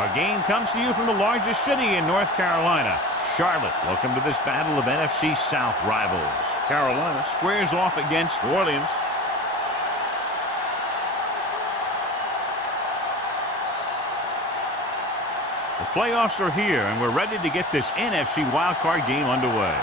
Our game comes to you from the largest city in North Carolina, Charlotte. Welcome to this battle of NFC South rivals. Carolina squares off against New Orleans. The playoffs are here, and we're ready to get this NFC Wildcard game underway.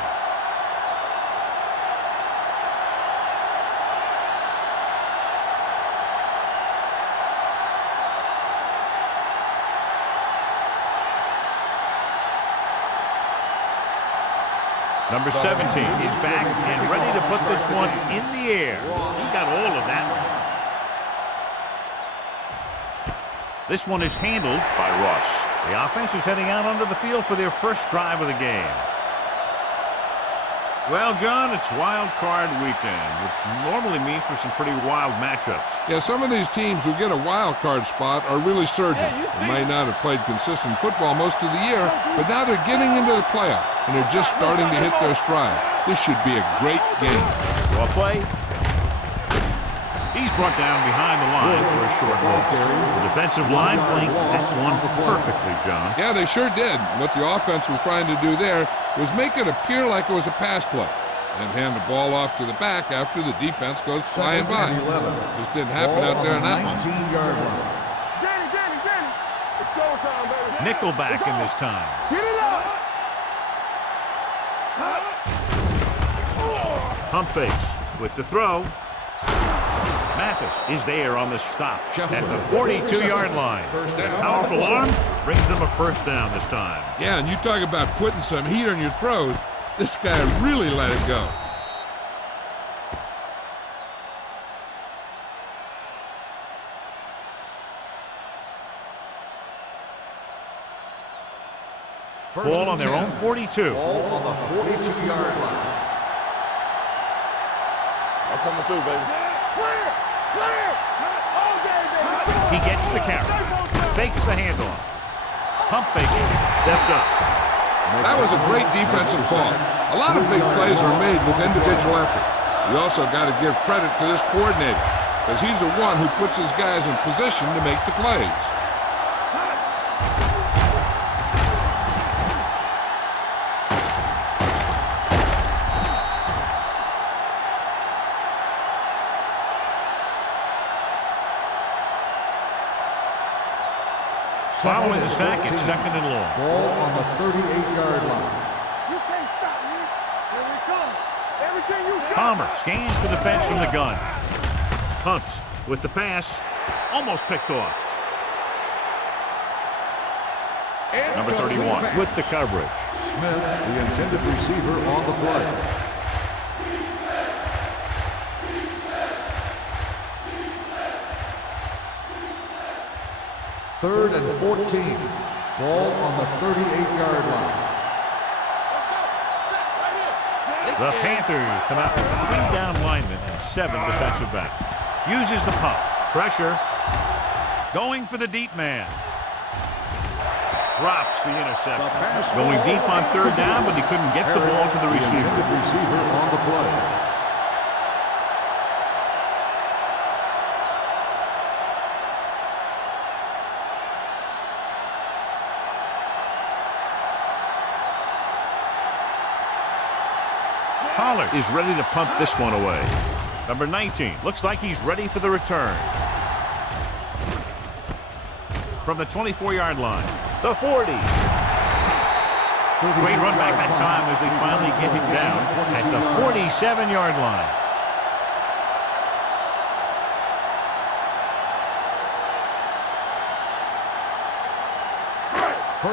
Number 17 is back and ready to put this one in the air. He got all of that. This one is handled by Ross. The offense is heading out onto the field for their first drive of the game. Well, John, it's wild card weekend, which normally means for some pretty wild matchups. Yeah, some of these teams who get a wild card spot are really surging. They may not have played consistent football most of the year, but now they're getting into the playoff, and they're just starting to hit their stride. This should be a great game. Well played. He's brought down behind the line for a short loss. The defensive line playing that one perfectly, John. Yeah, they sure did. What the offense was trying to do there was make it appear like it was a pass play and hand the ball off to the back after the defense goes flying by. Just didn't happen out there on that one. 19-yard line. It's showtime, baby. Nickelback in this time. Get it up. Pump fakes with the throw. Mathis is there on the stop at the 42-yard line. Powerful arm brings them a first down this time. Yeah, and you talk about putting some heat on your throws. This guy really let it go. Ball on their own 42. Ball on the 42-yard line. I'm coming through, baby. Clear! Clear! All day, baby. He gets the carry. Fakes the handoff. Pump faking. Steps up. That was a great defensive call. A lot of big plays are made with individual effort. You also got to give credit to this coordinator, because he's the one who puts his guys in position to make the plays. Following the sack, it's second and long. Ball on the 38-yard line. You can't stop me. Here we come. Everything you got. Palmer scans the defense from the gun. Pumps with the pass. Almost picked off. Number 31 with the coverage. Smith, the intended receiver on the play. Third and 14. Ball on the 38-yard line. The Panthers come out with 3 down linemen and 7 defensive backs. Uses the pump. Pressure. Going for the deep man. Drops the interception. Going deep on third down, but he couldn't get the ball to the receiver. Receiver on the play. Pollard is ready to punt this one away. Number 19 looks like he's ready for the return. From the 24-yard line, the 40. Great run back that time as they finally get him down at the 47-yard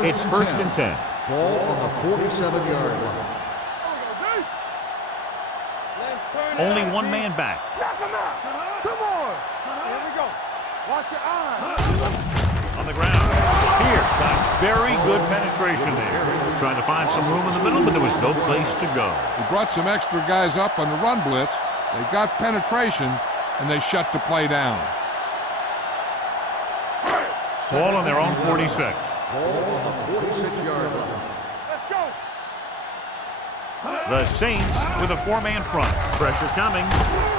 line. It's first and 10. Ball on the 47-yard line. Only one man back. Knock him out. Come on. Here we go. Watch your eyes. On the ground. Pierce got very good penetration there. Trying to find some room in the middle, but there was no place to go. He brought some extra guys up on the run blitz. They got penetration, and they shut the play down. Ball on their own 46. Ball on the 46-yard line. Let's go. The Saints with a four-man front. Pressure coming.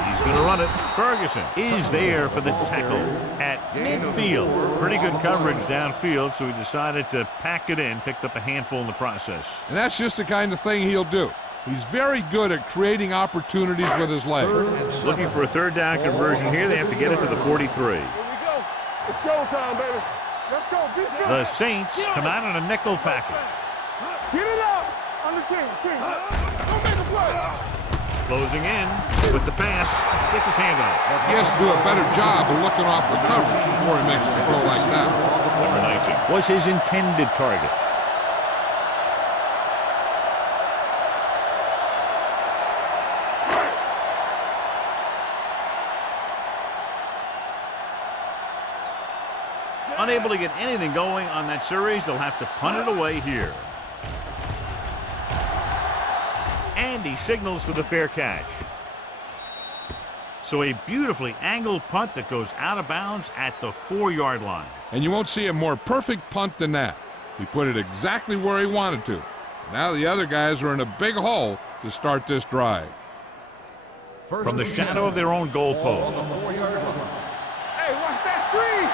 He's going to run it. Ferguson is there for the tackle at midfield. Pretty good coverage downfield, so he decided to pack it in, picked up a handful in the process. And that's just the kind of thing he'll do. He's very good at creating opportunities with his legs. Looking for a third down conversion here. They have to get it to the 43. Here we go. It's showtime, baby. Let's go. The Saints come out in a nickel package. Get it out on the king. Don't make a play. Closing in with the pass. Gets his hand on it. He has to do a better job of looking off the coverage before he makes the throw like that. Number 19 was his intended target. Unable to get anything going on that series, they'll have to punt it away here. And he signals for the fair catch. So a beautifully angled punt that goes out of bounds at the 4-yard line. And you won't see a more perfect punt than that. He put it exactly where he wanted to. Now the other guys are in a big hole to start this drive. From the shadow of their own goalpost. Hey, watch that screen.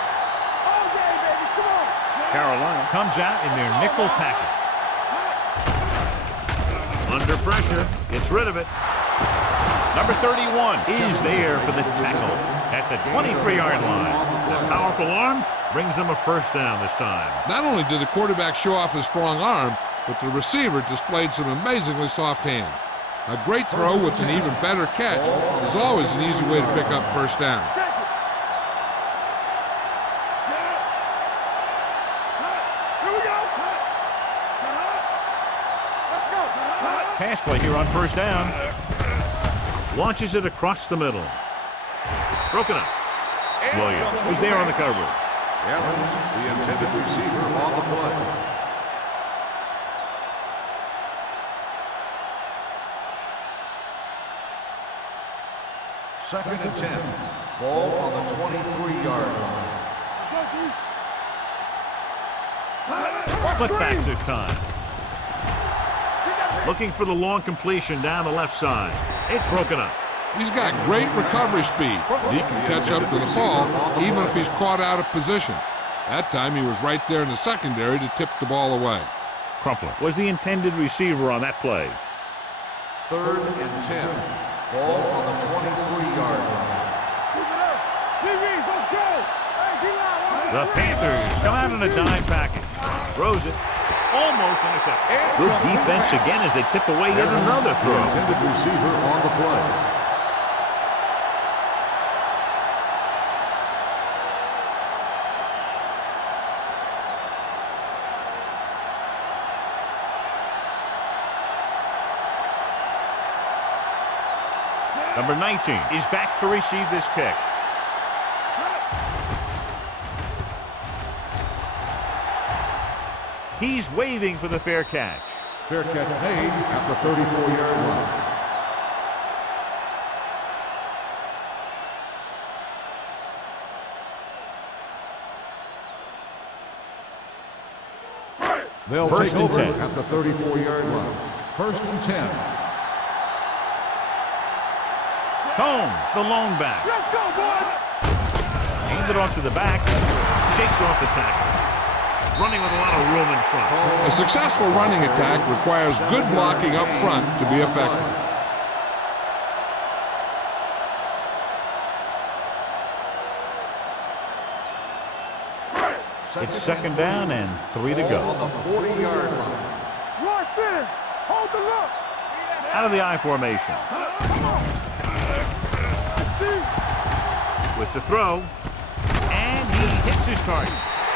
All day, baby. Come on. Carolina comes out in their nickel package. Under pressure, gets rid of it. Number 31 is there for the tackle at the 23-yard line. The powerful arm brings them a first down this time. Not only did the quarterback show off his strong arm, but the receiver displayed some amazingly soft hands. A great throw with an even better catch is always an easy way to pick up first down. Pass play here on first down. Launches it across the middle. Broken up. Williams was there on the coverage. Evans, the intended receiver, on the play. Second and 10. Ball on the 23-yard line. Split backs this time. Looking for the long completion down the left side. It's broken up. He's got great recovery speed. He can catch up to the ball even if he's caught out of position. That time he was right there in the secondary to tip the ball away. Crumpler was the intended receiver on that play. Third and 10. Ball on the 23-yard line. The Panthers come out in a dime package. Throws it. Almost intercepted. Good defense again as they tip away yet another throw. The intended receiver on the play. Number 19 is back to receive this kick. He's waving for the fair catch. Fair catch made at the 34-yard line. They'll First take and over 10 at the 34-yard line. First and 10. Combs, the lone back. Let's go, boys. Hand it off to the back. Shakes off the tackle. Running with a lot of room in front. A successful running attack requires good blocking up front to be effective. It's second down and 3 to go. On the 40-yard line. Rush in. Hold the look. Out of the I formation. With the throw. And he hits his target.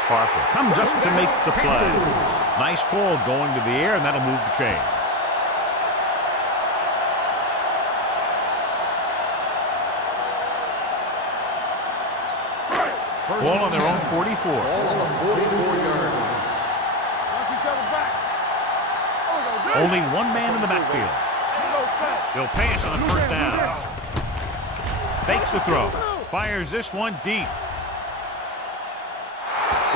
Parker comes up to make the play. Nice call going to the air, and that'll move the chains. Ball on their own 44. Ball on the 44-yard line. Watch each other back. Only one man in the backfield. They'll pass on first down. Fakes the throw. Fires this one deep.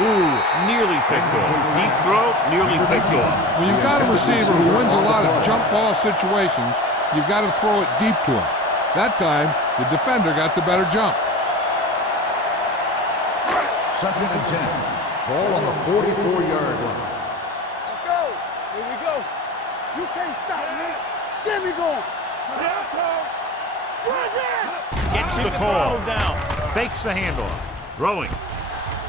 Ooh, nearly picked off. Deep throw, nearly picked off. When you've got a receiver who wins a lot of jump ball situations, you've got to throw it deep to him. That time, the defender got the better jump. 2nd and 10. Ball on the 44-yard line. Let's go. Here we go. You can't stop me. Get me going. Gets the call down. Fakes the handoff. Throwing.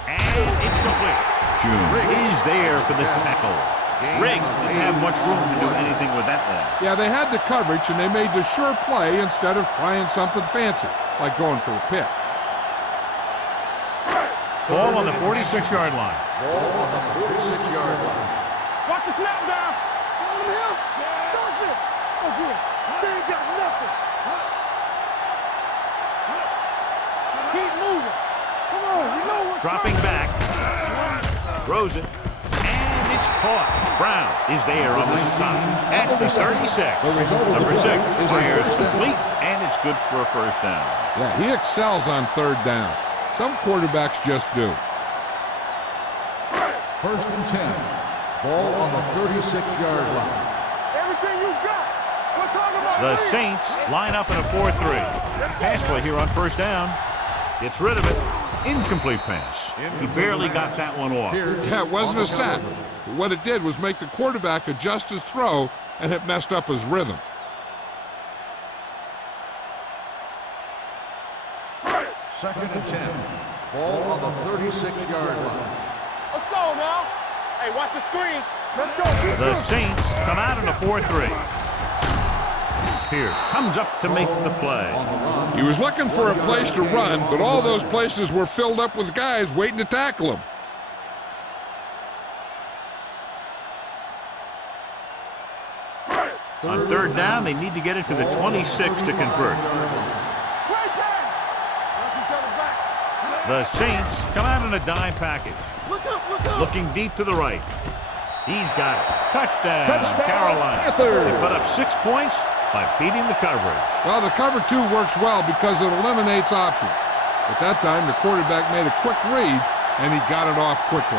And it's complete. June is there for the tackle. Riggs didn't have much room to do anything with that one. Yeah, they had the coverage, and they made the sure play instead of trying something fancy, like going for a pick. Ball on the 46-yard line. Ball on the 46-yard line. Watch the snap down. Hold him here. Start it. Oh, good. They ain't got nothing. Keep moving. Come on, you know what's Dropping back. Throws it. And it's caught. Brown is there on the stop at the 36. Number 6 fires complete, and it's good for a first down. Yeah, he excels on 3rd down. Some quarterbacks just do. 1st and 10. Ball on the 36-yard line. everything you got. We're talking about The Saints line up in a 4-3. Pass play here on first down. Gets rid of it. Incomplete pass. He barely got that one off. Yeah, it wasn't a sack. But what it did was make the quarterback adjust his throw, and it messed up his rhythm. 2nd and 10. Ball on the 36-yard line. Let's go now. Hey, watch the screen. Let's go. The Saints come out in a 4-3. Pierce comes up to make the play. He was looking for a place to run, but all those places were filled up with guys waiting to tackle him. On 3rd down, they need to get it to the 26 to convert. The Saints come out in a dime package. Looking deep to the right. He's got it. Touchdown, Carolina. They put up 6 points by beating the coverage. Well, the cover 2 works well because it eliminates options. At that time, the quarterback made a quick read, and he got it off quickly.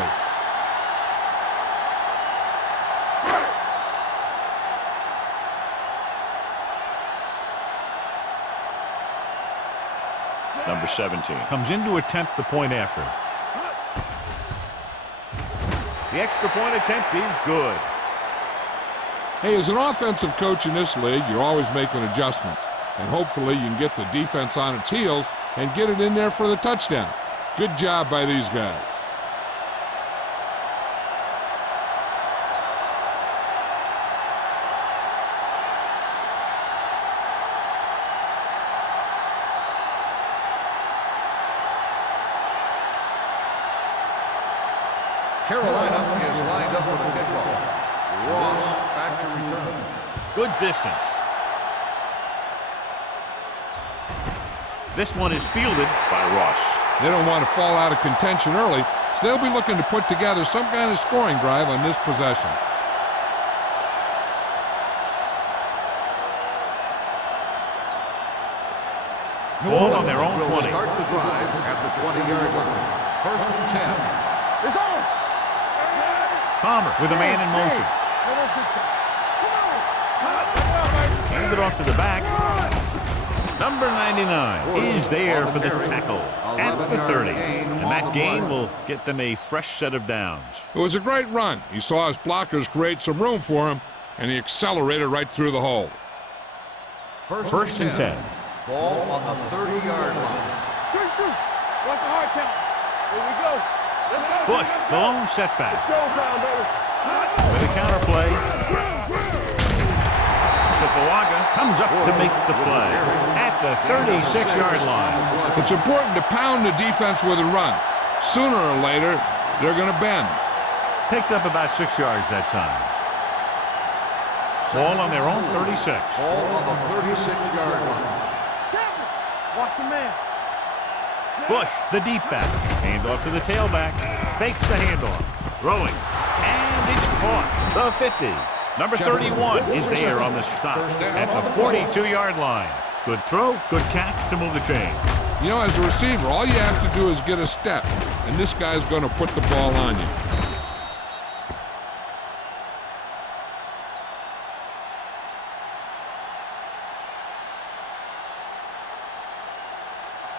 Number 17 comes in to attempt the point after. The extra point attempt is good. Hey, as an offensive coach in this league, you're always making adjustments. And hopefully you can get the defense on its heels and get it in there for the touchdown. Good job by these guys. Carolina is lined up for the kickoff. Ross back to return. Good distance. This one is fielded by Ross. They don't want to fall out of contention early, so they'll be looking to put together some kind of scoring drive on this possession. Ball on their own 20. Start the drive at the 20-yard line. 1st and 10. It's on. Palmer with a man in motion. Hand it off to the back. Number 99 is there for the tackle at the 30. And that gain will get them a fresh set of downs. It was a great run. He saw his blockers create some room for him, and he accelerated right through the hole. 1st and 10. Ball on the 30-yard line. Good shoot. Watch the hard count. Here we go. Bush, the lone setback. Showtime, baby. With a counterplay. Sopoaga comes up to make the play at the 36-yard line. It's important to pound the defense with a run. Sooner or later, they're going to bend. Picked up about 6 yards that time. Ball on their own 36. Ball on the 36-yard line. Watch the man. Bush, the deep back. Handoff to the tailback. Fakes the handoff. Throwing. And it's caught. The 50. Number 31 is there on the stop at the 42-yard line. Good throw, good catch to move the chains. You know, as a receiver, all you have to do is get a step. and this guy's going to put the ball on you.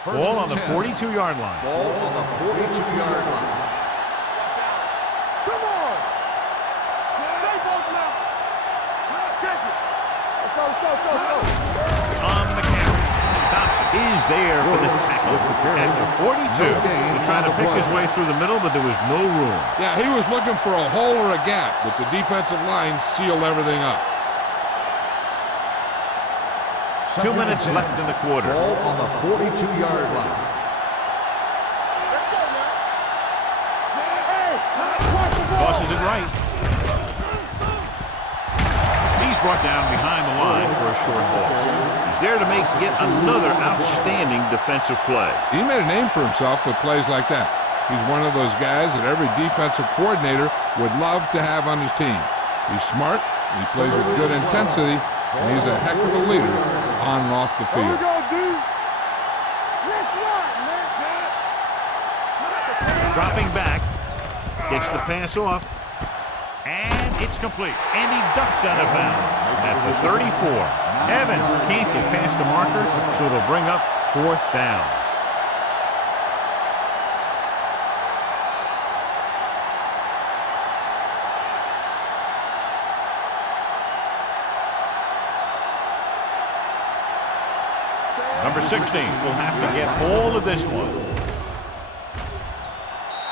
Ball on the 42-yard line. Ball on the 42-yard line. Come on! Stay both now! Check it! Let's go. On the carry. Thompson is there for the tackle at the 42. He's trying to pick his way through the middle, but there was no room. Yeah, he was looking for a hole or a gap, but the defensive line sealed everything up. 2 minutes left in the quarter. Ball on the 42-yard line. Let's go, man! Hey! Watch the ball! Tosses it right. He's brought down behind the line for a short loss. He's there to make yet another outstanding defensive play. He made a name for himself with plays like that. He's one of those guys that every defensive coordinator would love to have on his team. He's smart, he plays with good intensity, and he's a heck of a leader on and off the Here we field. go, dude! Let's run, man! Dropping back. Gets the pass off. And it's complete. And he ducks out of bounds at the 34. Evans can't get past the marker, so it'll bring up 4th down. Number 16 will have to get all of this one.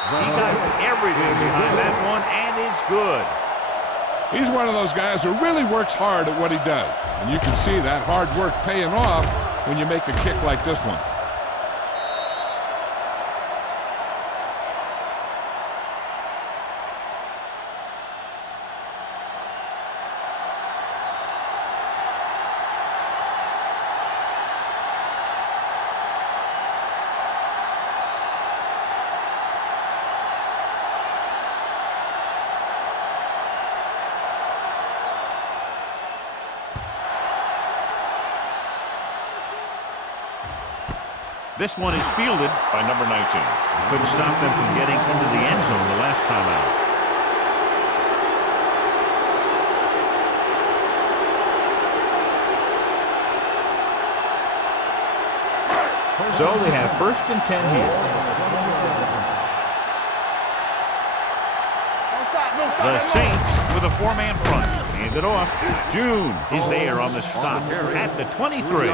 He got everything behind that one, and it's good. He's one of those guys who really works hard at what he does. And you can see that hard work paying off when you make a kick like this one. This one is fielded by number 19. Couldn't stop them from getting into the end zone the last time out. So they have 1st and 10 here. The Saints with a 4-man front. Hand it off. June is there on the stop at the 23.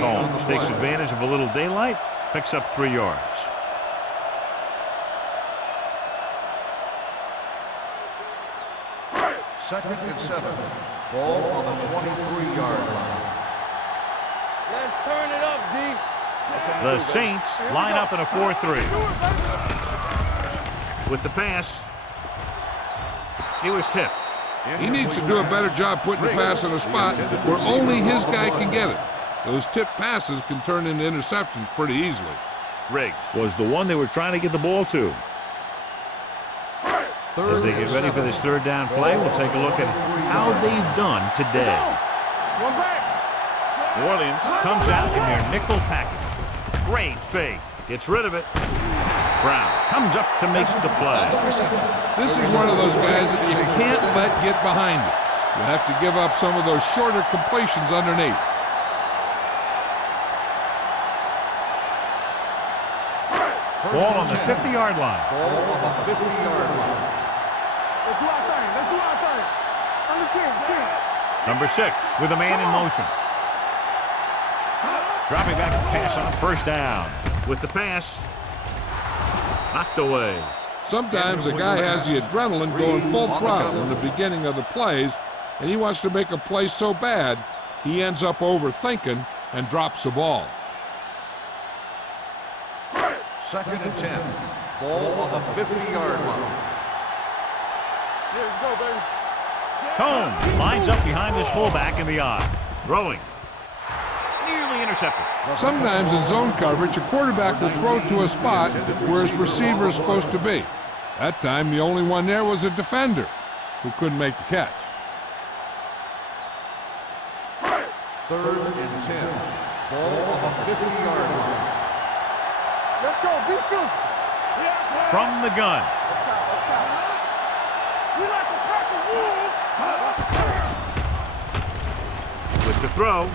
Combs takes advantage of a little daylight, picks up 3 yards. Second and 7. Ball on the 23-yard line. Let's turn it up, D. The Saints line up in a 4-3. With the pass, he was tipped. He needs to do a better job putting the pass in a spot where only his guy can get it. Those tipped passes can turn into interceptions pretty easily. Riggs was the one they were trying to get the ball to. As they get ready for this 3rd down play, we'll take a look at how they've done today. One back. New Orleans comes out in their nickel package. Great fake. Gets rid of it. Brown comes up to make the play. This is one of those guys that you can't let get behind you. You have to give up some of those shorter completions underneath. Ball on the 50-yard line. Ball on the 50-yard line. Let's do our thing. Let's do our thing. On the chin. Number 6 with a man in motion. Dropping back to pass on 1st down. With the pass, knocked away. Sometimes a guy has the adrenaline going full throttle in the beginning of the plays, and he wants to make a play so bad, he ends up overthinking and drops the ball. Second and 10. Ball on the 50-yard line. Let's go, baby. Combs lines up behind his fullback in the eye. Throwing. Nearly intercepted. Sometimes in zone coverage, a quarterback will throw to a spot where his receiver is supposed to be. That time, the only one there was a defender who couldn't make the catch. 3rd and 10. Ball on the 50-yard line. Let's go. Be close. Yes. from the gun. We like to tackle rules. With the throw.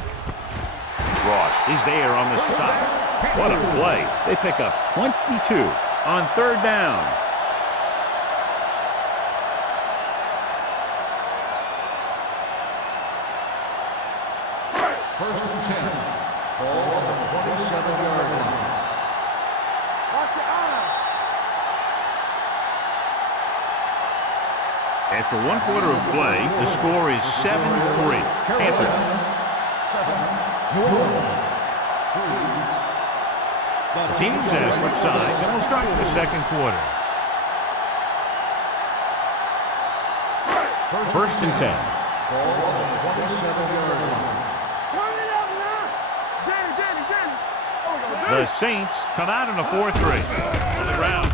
Ross is there on the side. What a play. They pick up 22 on third down. First and 10. Ball on the 27-yard line. Watch your eyes. After 1 quarter of play, the score is 7-3. Panthers. 7, New Orleans. 3. The teams have switched sides, and we'll start the second quarter. First and 10. Ball on the 27-yard line. Turn it up now. Danny. Oh, The Saints come out in a 4-3 on the ground.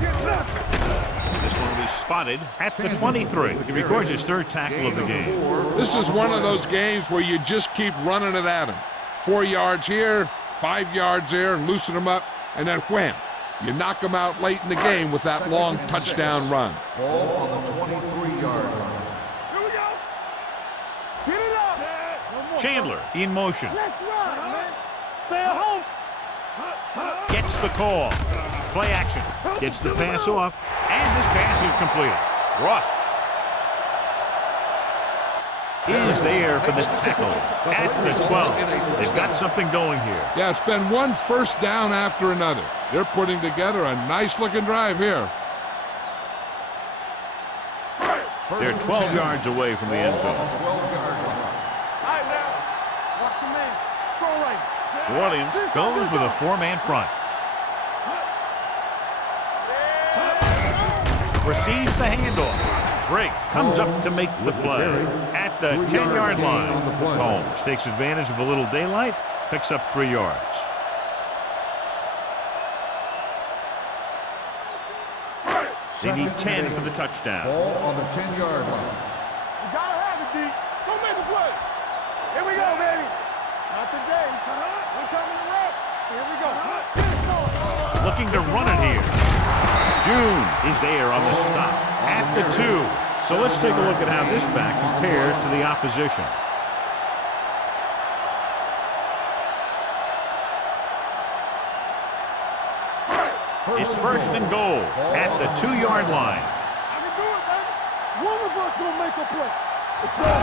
This one will be spotted at the 23. He records his third tackle of the game. This is one of those games where you just keep running it at him. 4 yards here, 5 yards there, and loosen them up, and then wham. You knock them out late in the game with that long touchdown run. Ball on the 23-yard line. here we go. Get it up. Chandler in motion. Let's run, man. Stay at home. Gets the call. Play action. Gets the pass off. And this pass is completed. Ross is there for the tackle at the 12. They've got something going here. Yeah, it's been one first down after another. They're putting together a nice-looking drive here. They're 12 yards away from the end zone. 12-yard line. All right, now. Watch your man. Throw right. New Orleans goes with a 4-man front. Receives the handoff. Drake comes up to make the play at the 10-yard line. Combs takes advantage of a little daylight, picks up 3 yards. They need 10 for the touchdown. Ball on the 10-yard line. You gotta have it, D. Go make a play. Here we go, baby. Not today. We're coming to rap. Here we go. Get it going. Looking to run it here. June is there on the stop at the 2. So let's take a look at how this back compares to the opposition. It's first and goal at the 2-yard line. I can do it, baby. One of us gonna make a play.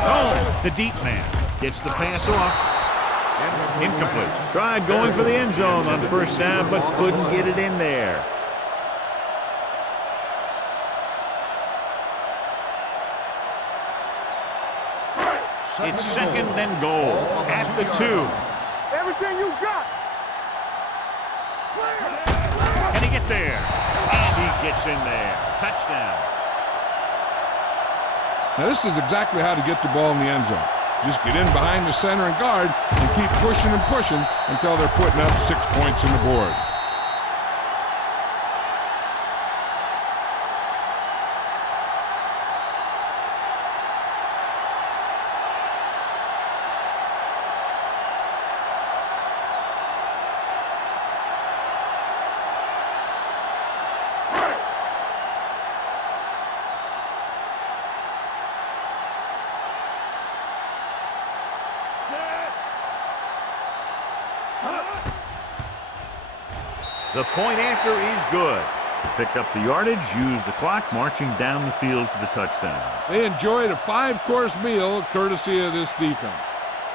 Combs, the deep man, gets the pass off. Incomplete. Tried going for the end zone on first down, but couldn't get it in there. It's second and goal at the 2. Everything you got. Can he get there? And he gets in there. Touchdown. Now, this is exactly how to get the ball in the end zone. Just get in behind the center and guard and keep pushing and pushing until they're putting up 6 points on the board. The point after is good. Picked up the yardage, used the clock, marching down the field for the touchdown. They enjoyed a 5-course meal courtesy of this defense.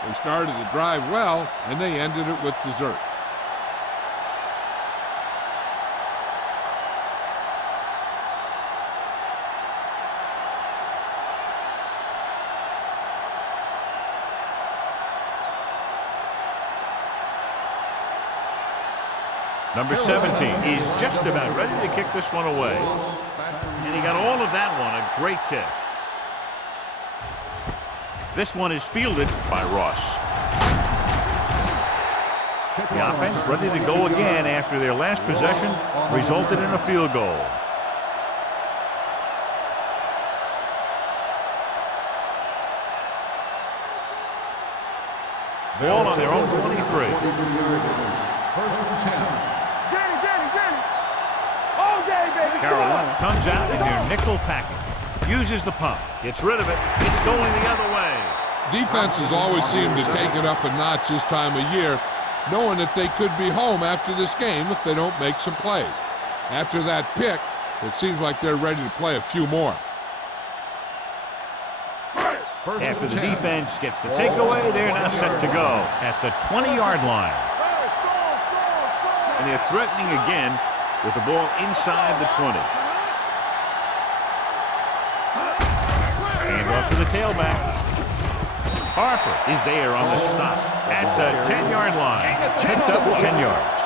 They started the drive well, and they ended it with dessert. Number 17 is just about ready to kick this one away. And he got all of that one, a great kick. This one is fielded by Ross. The offense ready to go again after their last possession resulted in a field goal. Ball on their own 23. First and 10. Danny. Oh, Carolina comes out in their nickel package. Uses the pump. Gets rid of it. It's going the other way. Defenses always seem to take it up a notch this time of year, knowing that they could be home after this game if they don't make some plays. After that pick, it seems like they're ready to play a few more. After the defense gets the takeaway, they're now set to go at the 20-yard line. And they're threatening again with the ball inside the 20. Hand off to the tailback. Harper is there on the stop at the 10-yard line. Picked up 10 yards.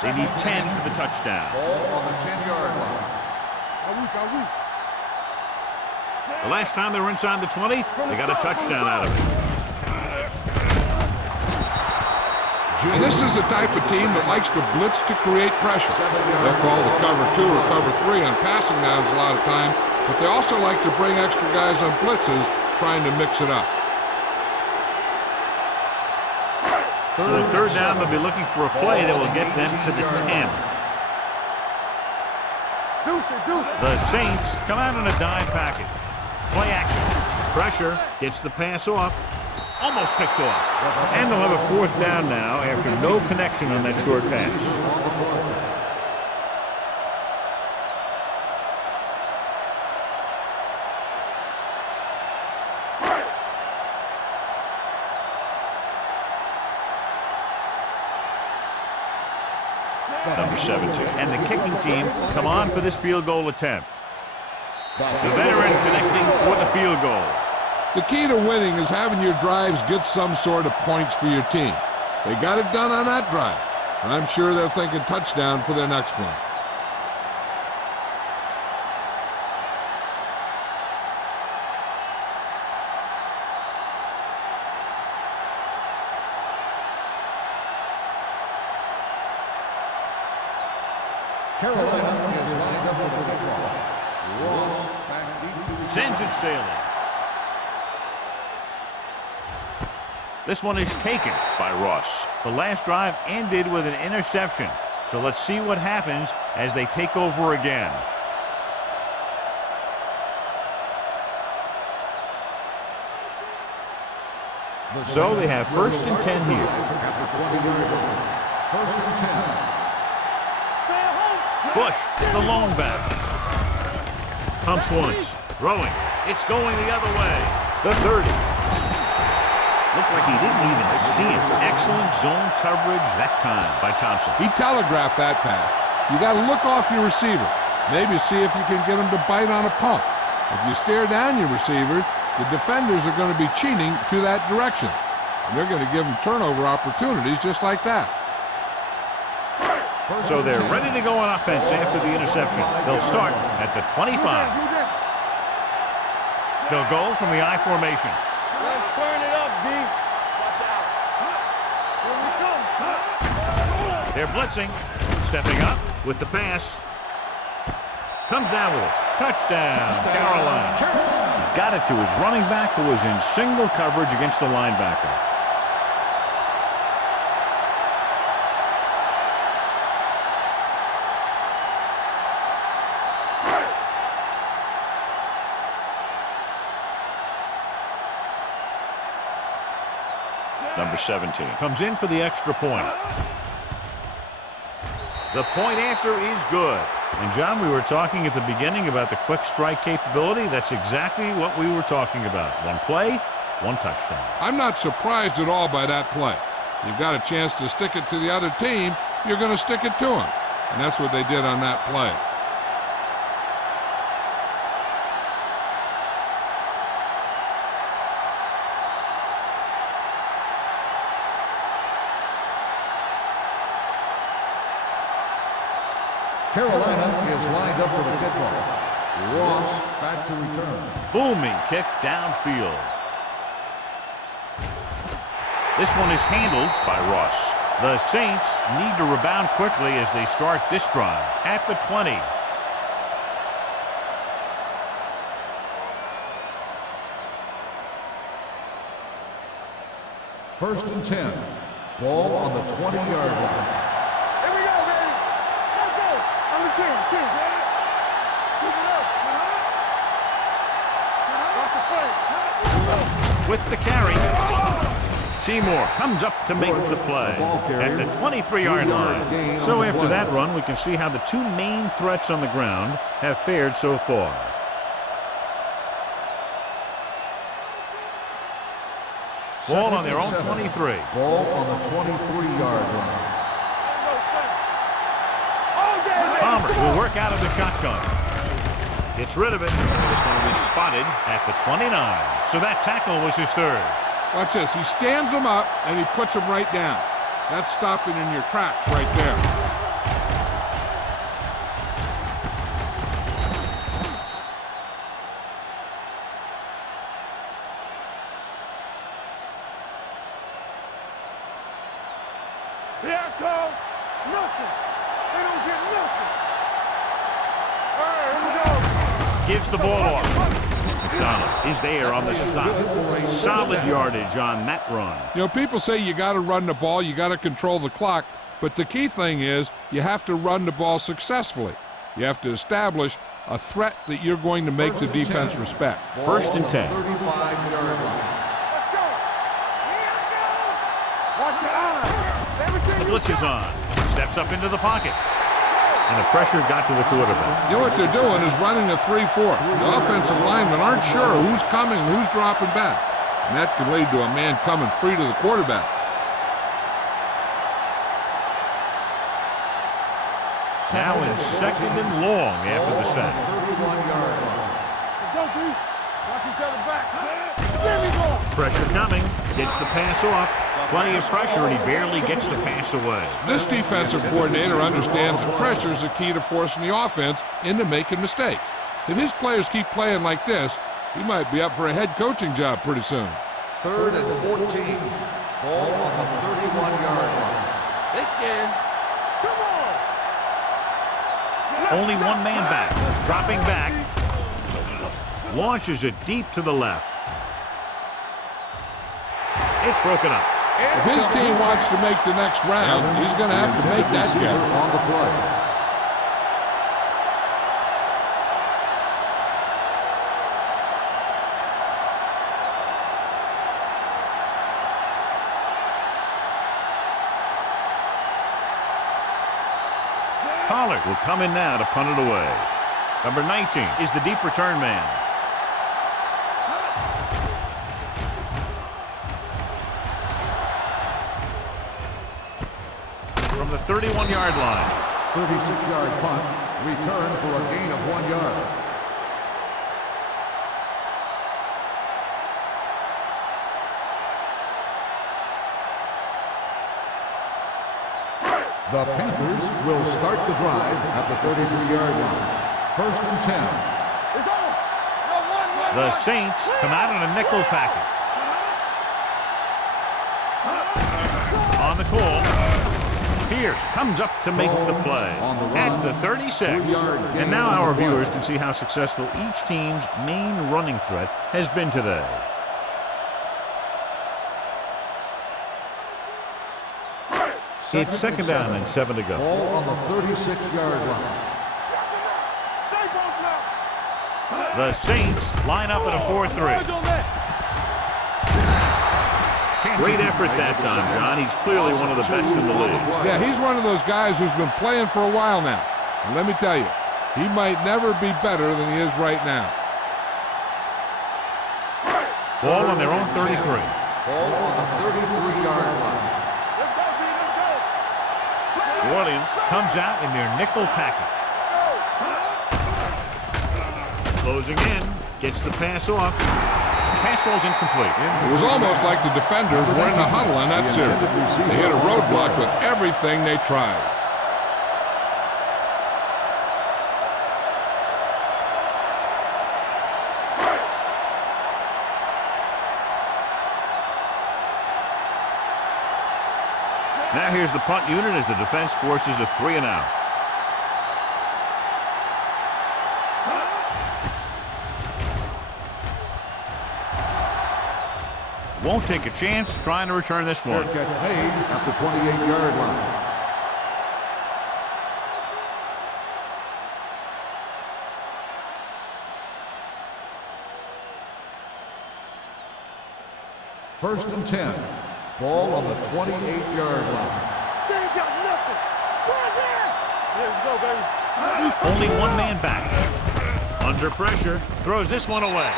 They need 10 for the touchdown. Ball on the 10-yard line. The last time they were inside the 20, they got a touchdown out of it. And this is the type of team that likes to blitz to create pressure. They'll call the cover 2 or cover 3 on passing downs a lot of time, but they also like to bring extra guys on blitzes, trying to mix it up. So the third down, they'll be looking for a play that will get them to the 10. The Saints come out in a dime package. Play action. Pressure. Gets the pass off. Almost picked off. And they'll have a fourth down now after no connection on that short pass. Number 17. And the kicking team come on for this field goal attempt. The veteran connecting for the field goal. The key to winning is having your drives get some sort of points for your team. They got it done on that drive, and I'm sure they're thinking touchdown for their next one. Carolina is lined up for the kickoff. Ross back deep to Sends it sailing. This one is taken by Ross. The last drive ended with an interception. So let's see what happens as they take over again. So they have 1st and 10 here. First and 10. Bush, the long back. Pumps once. Throwing. It's going the other way. The 30. Looked like he didn't even see it. Excellent zone coverage that time by Thompson. He telegraphed that pass. You got to look off your receiver. Maybe see if you can get him to bite on a pump. If you stare down your receivers, the defenders are going to be cheating to that direction. And they're going to give them turnover opportunities just like that. So they're ready to go on offense after the interception. They'll start at the 25. They'll go from the I formation. Let's turn it up, D. Watch out. Here we come. They're blitzing. Stepping up with the pass. Comes down with it. Touchdown, Carolina. Got it to his running back who was in single coverage against the linebacker. Number 17 comes in for the extra point. The point after is good. And, John, we were talking at the beginning about the quick strike capability. That's exactly what we were talking about. One play, one touchdown. I'm not surprised at all by that play. You've got a chance to stick it to the other team, you're going to stick it to them. And that's what they did on that play. Carolina is lined up for the kickoff. Ross back to return. Booming kick downfield. This one is handled by Ross. The Saints need to rebound quickly as they start this drive at the 20. First and 10. Ball on the 20-yard line. Here we go, baby. Let's go. I'm the king. Keep it up. Watch the play. With the carry, Seymour comes up to make the play at the 23-yard line. So after that run, we can see how the two main threats on the ground have fared so far. Ball on their own 23. Ball on the 23-yard line. Palmer will work out of the shotgun. Gets rid of it. This one will be spotted at the 29. So that tackle was his third. Watch this. He stands him up, and he puts him right down. That's stopping in your tracks right there. Yeah, Cole. Nothing. They don't get nothing. All right, here we go. Gives the ball off. McDonald is there on the stop. Solid yardage on that run. You know, people say you got to run the ball, you got to control the clock, but the key thing is you have to run the ball successfully. You have to establish a threat that you're going to make the defense respect. First and 10. 35-yard line. Let's go. Watch your eyes. Everything The you blitz is got. on. Steps up into the pocket. And the pressure got to the quarterback. You know what they're doing is running a 3-4. The offensive linemen aren't sure who's coming and who's dropping back. And that could lead to a man coming free to the quarterback. Now in second and long after the sack. 31-yard line. Let's go, D. Watch each other back. There we go. Pressure coming. Gets the pass off. Plenty of pressure, and he barely gets the pass away. This defensive coordinator understands that pressure is the key to forcing the offense into making mistakes. If his players keep playing like this, he might be up for a head coaching job pretty soon. 3rd and 14. Ball on the 31-yard line. They scared. Come on. Only one man back. Dropping back. Launches it deep to the left. It's broken up. If his team wants to make the next round, he's going to have to make that Receiver jump. on the play. Pollard will come in now to punt it away. Number 19 is the deep return man. From the 31-yard line. 36-yard punt. Return for a gain of 1 yard. The Panthers will start the drive at the 33-yard line. First and 10. It's on. No, one. The Saints come out in a nickel package. On the call, Pierce comes up to make the play at the 36. And now our viewers can see how successful each team's main running threat has been today. It's second down and 7 to go. Ball on the 36-yard line. Stay both now. The Saints line up in a 4-3. Great effort that time, John. He's clearly one of the best in the league. Yeah, he's one of those guys who's been playing for a while now. And let me tell you, he might never be better than he is right now. Ball on their own 33. Ball on the 33-yard line. Let's go, D. Let's go. New Orleans comes out in their nickel package. Closing in, gets the pass off. Pass ball's incomplete. It was almost like the defenders were in a huddle on that series. They hit a roadblock with everything they tried. Now here's the punt unit as the defense forces a 3-and-out. Won't take a chance trying to return this Fair one. catch made at the 28-yard line. First and 10. Ball on the 28-yard line. They ain't got nothing. Right there. Let's go, baby. Only one man back. Under pressure, throws this one away.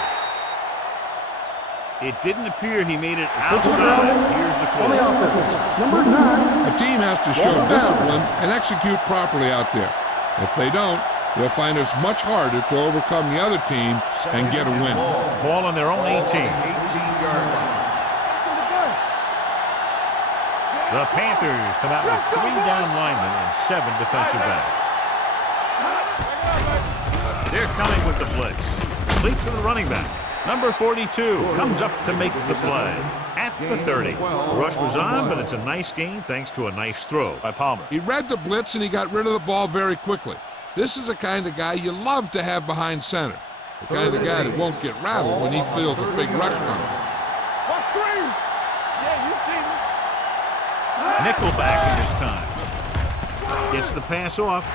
It didn't appear he made it outside. Here's the On the call. offense, number 9. A team has to show Lost down. discipline and execute properly out there. If they don't, they'll find it's much harder to overcome the other team and get a win. Ball on their own 18. 18-yard line. The Panthers come out with 3 down linemen and 7 defensive backs. They're coming with the blitz. Complete to the running back. Number 42 comes up to make the play at the 30. The rush was on, but it's a nice gain thanks to a nice throw by Palmer. He read the blitz and he got rid of the ball very quickly. This is the kind of guy you love to have behind center. The kind of guy that won't get rattled when he feels a big rush coming. What screen? Yeah, you see me. Nickel back in this time. Gets the pass off.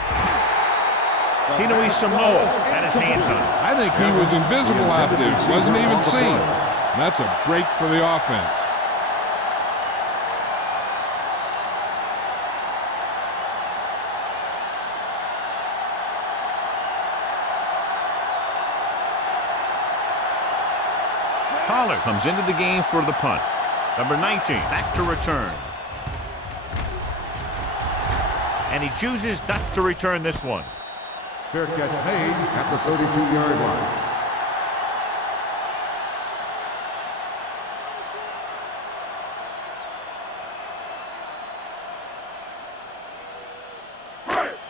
Tinoi Samoa had his hands on it. I think he was invisible out there. Wasn't even seen. And that's a break for the offense. Pollard comes into the game for the punt. Number 19 back to return. And he chooses not to return this one. Fair catch made at the 32-yard line.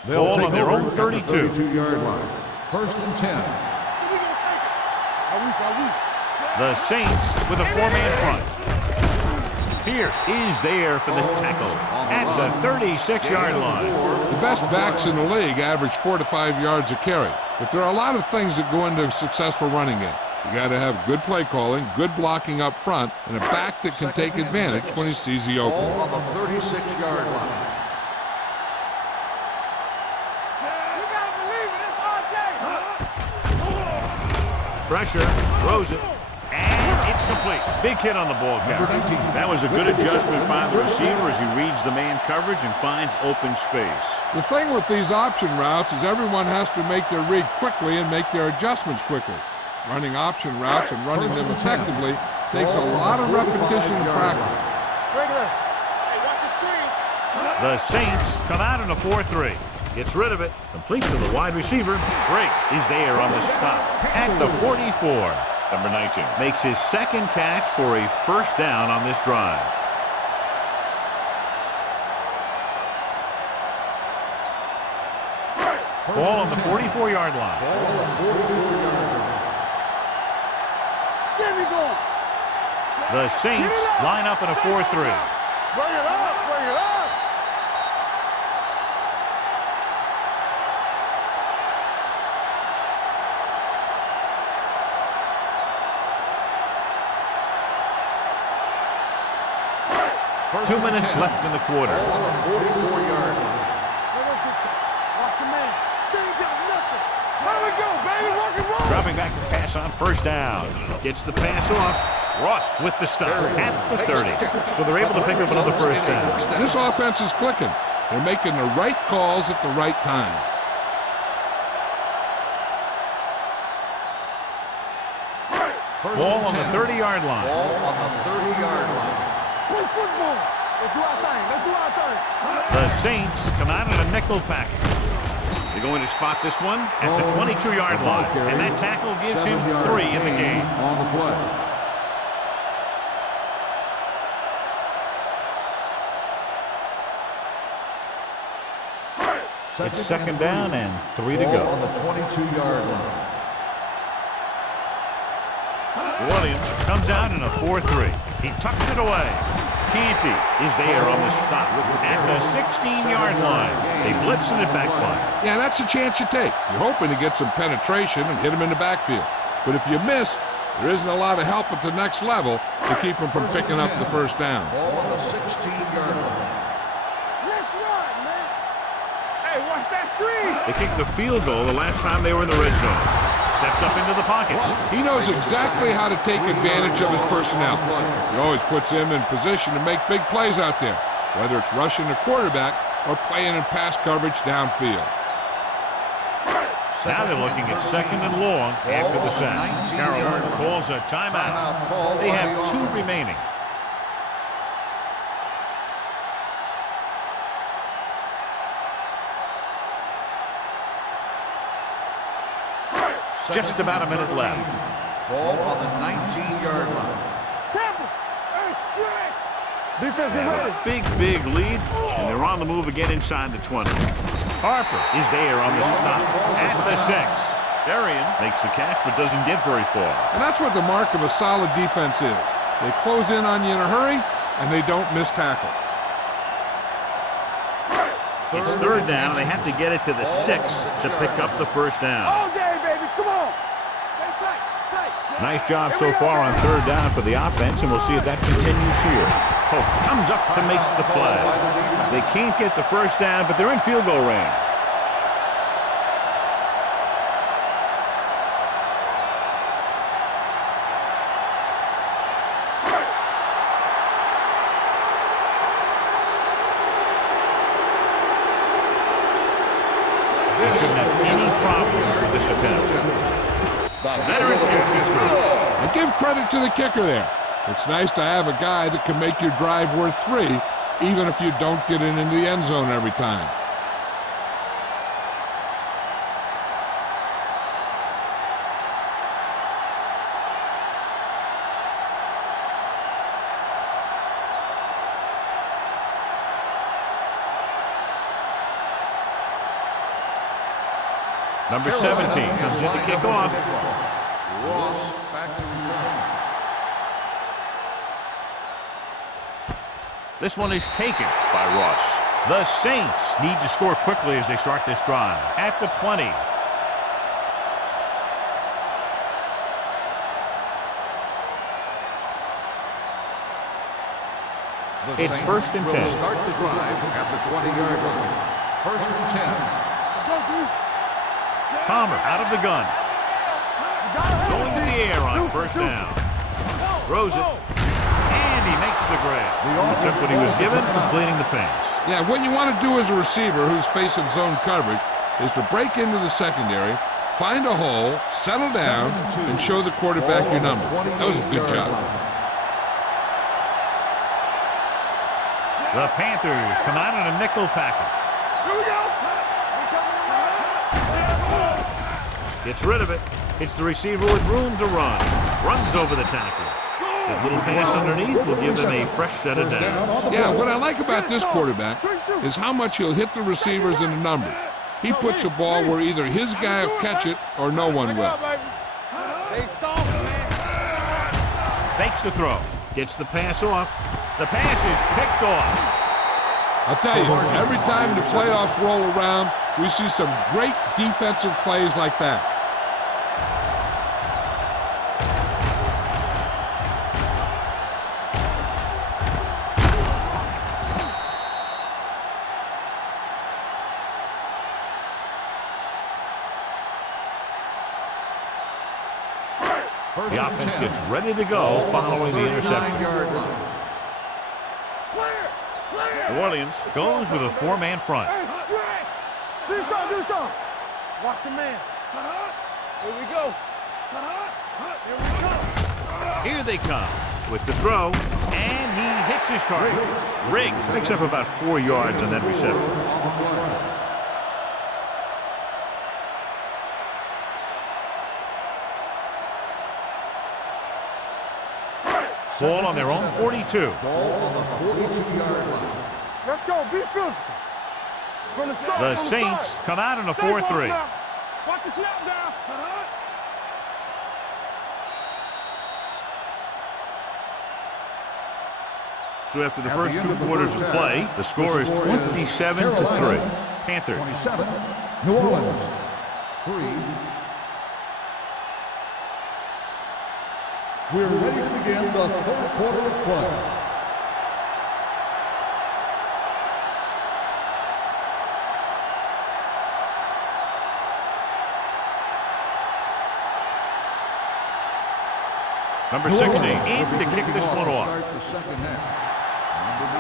They'll Ball on their own over at 32. the 32-yard line. First and 10. The Saints with a 4-man front. Pierce is there for the tackle at the 36-yard line. The best backs in the league average 4 to 5 yards a carry. But there are a lot of things that go into a successful running game. You got to have good play calling, good blocking up front, and a back that can take advantage when he sees the Ball opening. on the 36-yard line. You gotta believe it. It's Pressure, throws it, and it's complete. Big hit on the ball carrier. That was a good adjustment by the receiver as he reads the man coverage and finds open space. The thing with these option routes is everyone has to make their read quickly and make their adjustments quickly. Running option routes and running them effectively takes a lot of repetition and practice. Regular. Hey, watch the screen. The Saints come out in a 4-3. Gets rid of it. Complete to the wide receiver. Break is there on the stop at the 44. Number 19 makes his second catch for a first down on this drive. Ball on the 44-yard line. Ball on the 44-yard line. There we go. The Saints line up in a 4-3. Bring it up. Bring it up. First 2 and minutes 10. left in the quarter. Ball on the 44-yard line. Watch your man. They ain't got nothing. There we go, baby. Rock and roll. Dropping back to pass on first down. Gets the pass off. Ross with the stop at the 30. So they're able to pick up another first down. This offense is clicking. They're making the right calls at the right time. Ball on the 30-yard line. Ball on the 30-yard line. Play football. Let's do our thing. Let's do our thing. The Saints come out in a nickel package. They're going to spot this one at the 22-yard line. And that tackle gives him 3 in the game. On the play. It's second down and 3 to Ball go. on the 22-yard line. Williams comes out in a 4-3. He tucks it away. Canty is there on the stop at the 16-yard line. They blitz and it backfire. Yeah, that's a chance you take. You're hoping to get some penetration and hit him in the backfield. But if you miss, There isn't a lot of help at the next level to keep them from picking up the first down. Ball on the 16-yard line. Let's run, man. Hey, watch that screen. They kicked the field goal the last time they were in the red zone. Steps up into the pocket. He knows exactly how to take advantage of his personnel. He always puts him in position to make big plays out there, whether it's rushing the quarterback or playing in pass coverage downfield. Now they're looking at 2nd and long after the sack. Carolina calls a timeout. They have 2 remaining. Just about a minute left. Ball on the 19-yard line. Temple. Hey, stretch. Defense, get ready. Big lead, and they're on the move again inside the 20. Harper is there on the stop at the 6. Darian makes the catch but doesn't get very far. And that's what the mark of a solid defense is. They close in on you in a hurry, and they don't miss tackle. It's 3rd down, and they have to get it to the 6 to pick up the first down. All day, baby. Come on. Stay tight, tight. Nice job so far on 3rd down for the offense, and we'll see if that continues here. Hope comes up to make the play. They can't get the first down, but they're in field goal range. They shouldn't have any problems with this attempt. Veteran kicks it through. I give credit to the kicker there. It's nice to have a guy that can make your drive worth 3, even if you don't get it into the end zone every time. Number 17 comes in to kick off. Ross back to return. This one is taken by Ross. The Saints need to score quickly as they start this drive. At the 20. It's 1st and 10. Start the drive at the 20-yard line. 1st and 10. Palmer out of the gun. Going to the air on 1st down. Throws it. And he makes the grab. He took what he was given, completing the pass. Yeah, what you want to do as a receiver who's facing zone coverage is to break into the secondary, find a hole, settle down, and show the quarterback your number. That was a good job. The Panthers come out in a nickel package. Here we go. Gets rid of it. It's the receiver with room to run. Runs over the tackle. That little pass underneath will give them a fresh set of downs. Yeah, what I like about this quarterback is how much he'll hit the receivers in the numbers. He puts the ball where either his guy will catch it or no one will. Fakes the throw. Gets the pass off. The pass is picked off. I'll tell you, every time the playoffs roll around, we see some great defensive plays like that. The offense gets ready to go following the interception. New Orleans goes with a 4-man front. Do something. Watch your man. Here we go. Here they come with the throw, and he hits his target. Riggs picks up about 4 yards on that reception. Ball on their own 42. Ball on the 42-yard line. Let's go. Be physical. From the start. The Saints come out in a 4-3. Watch the snap down. So after the first 2 quarters of play, the score is 27-3. Panthers. 27. New Orleans. 3. We're ready to begin the third quarter of play. Number 60 in to kick this one off. Start the second half. Number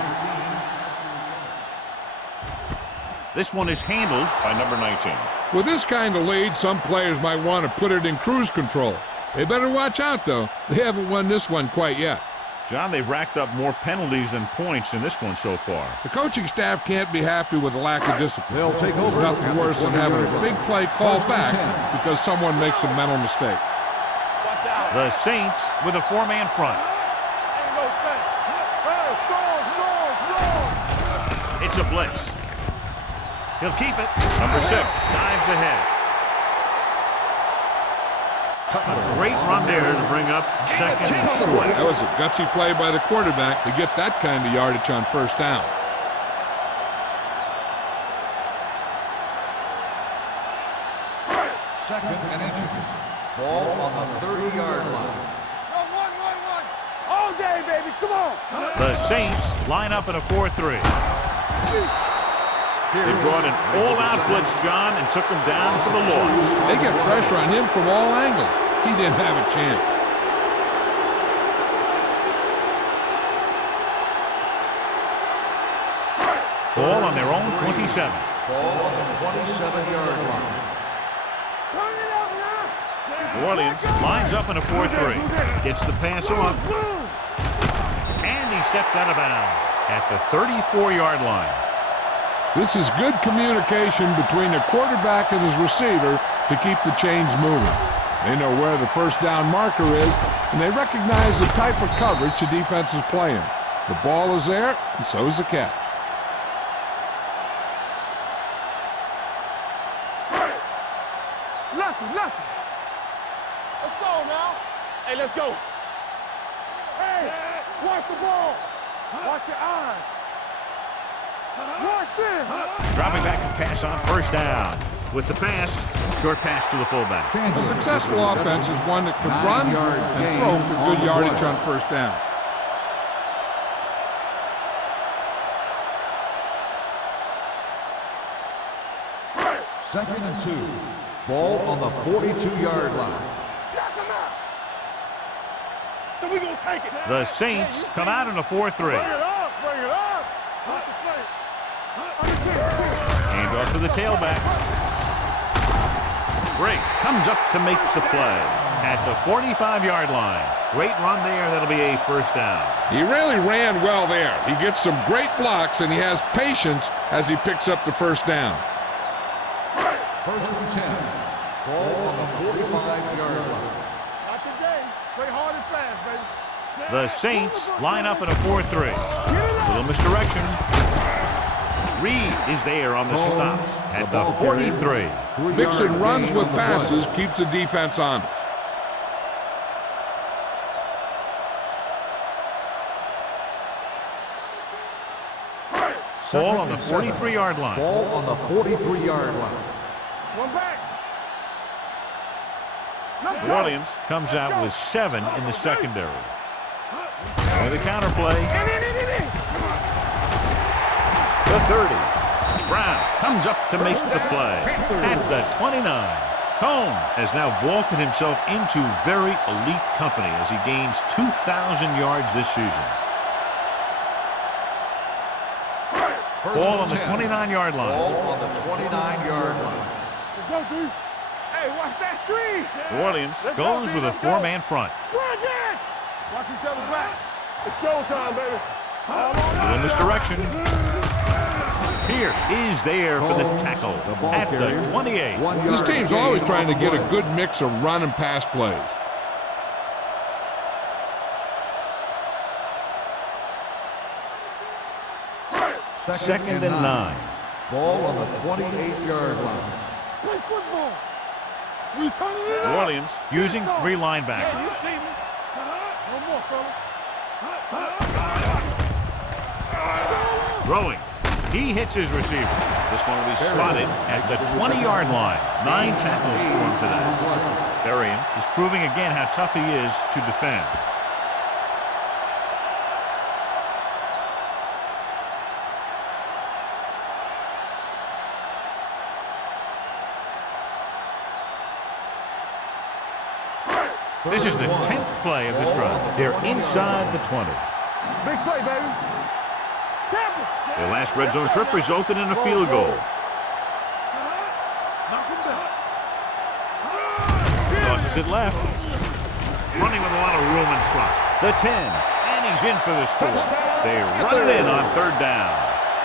19. This one is handled by number 19. With this kind of lead, some players might want to put it in cruise control. They better watch out, though. They haven't won this one quite yet. John, they've racked up more penalties than points in this one so far. The coaching staff can't be happy with the lack of discipline. They'll take There's over. nothing worse than having a big play called back because someone makes a mental mistake. The Saints with a four-man front. It's a blitz. He'll keep it. Number 6 dives ahead. A great run there to bring up second and short. That was a gutsy play by the quarterback to get that kind of yardage on first down. Second and inches. Ball on the 30-yard line. All day, baby. Come on. The Saints line up in a 4-3. They brought an all-out blitz, John, and took him down for the loss. They get pressure on him from all angles. He didn't have a chance. Ball on their own 27. Ball on the 27-yard line. Turn it up now. New Orleans lines up in a 4-3. Gets the pass off. And he steps out of bounds at the 34-yard line. This is good communication between the quarterback and his receiver to keep the chains moving. They know where the first down marker is, and they recognize the type of coverage the defense is playing. The ball is there, and so is the catch. Nothing. Let's go now. Hey, let's go. Hey, watch the ball. Watch your eyes. Watch this. Dropping back and pass on first down. With the pass, short pass to the fullback. A successful offense is one that can run and throw for good yardage on first down. Second and 2. Ball on the 42-yard line. So we gonna take it. The Saints come out in a 4-3. Bring it up. Hand off to the tailback. Drake comes up to make the play at the 45-yard line. Great run there. That'll be a first down. He really ran well there. He gets some great blocks, and he has patience as he picks up the first down. First and 10. Ball on the 45-yard line. Not today. Play hard and fast, baby. The Saints line up in a 4-3. Little misdirection. Reed is there on the stop at the 43. Mixing runs with passes keeps the defense honest. Ball on the 43-yard line. Ball on the 43-yard line. One back. New Orleans comes out with 7 in the secondary. With the counterplay. The 30. Brown comes up to make the play at the 29. Combs has now vaulted himself into very elite company as he gains 2,000 yards this season. Ball on the 29-yard line. Ball on the 29-yard line. Let's go, dude. Hey, watch that screen. New Orleans goes with a 4-man front. Run again. Watch each other back. It's showtime, baby. Little misdirection. Pierce is there for the tackle at the 28. This team's always trying to get a good mix of run and pass plays. Second and 9. Ball on the 28-yard line. Play football. We turning it New up. Orleans using 3 linebackers. Hey, you see me? One more, fella. Throwing. He hits his receiver. This one will be spotted at the 20-yard line. 9 tackles for him today. Berrien is proving again how tough he is to defend. This is the 10th play of this drive. They're inside the 20. Big play, baby. Tampa. Their last red zone trip resulted in a field goal. Tosses it left. Running with a lot of room in front. The 10. And he's in for the score. They run it in on 3rd down.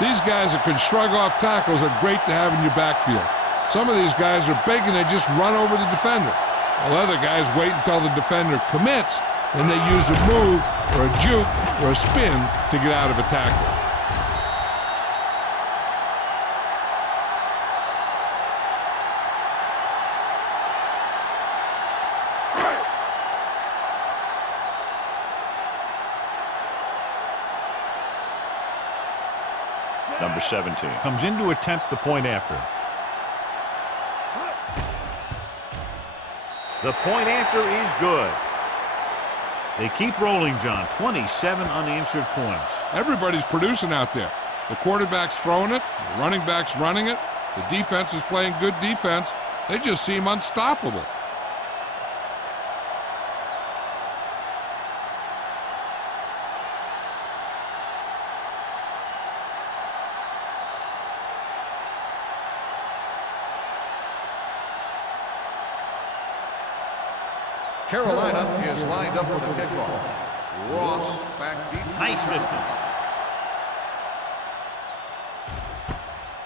These guys that can shrug off tackles are great to have in your backfield. Some of these guys are big and they just run over the defender. While other guys wait until the defender commits, and they use a move or a juke or a spin to get out of a tackle. Number 17 comes in to attempt the point after. The point after is good. They keep rolling, John. 27 unanswered points. Everybody's producing out there. The quarterback's throwing it, the running back's running it, the defense is playing good defense. They just seem unstoppable. Carolina is lined up for the kickoff. Ross back deep. Nice distance.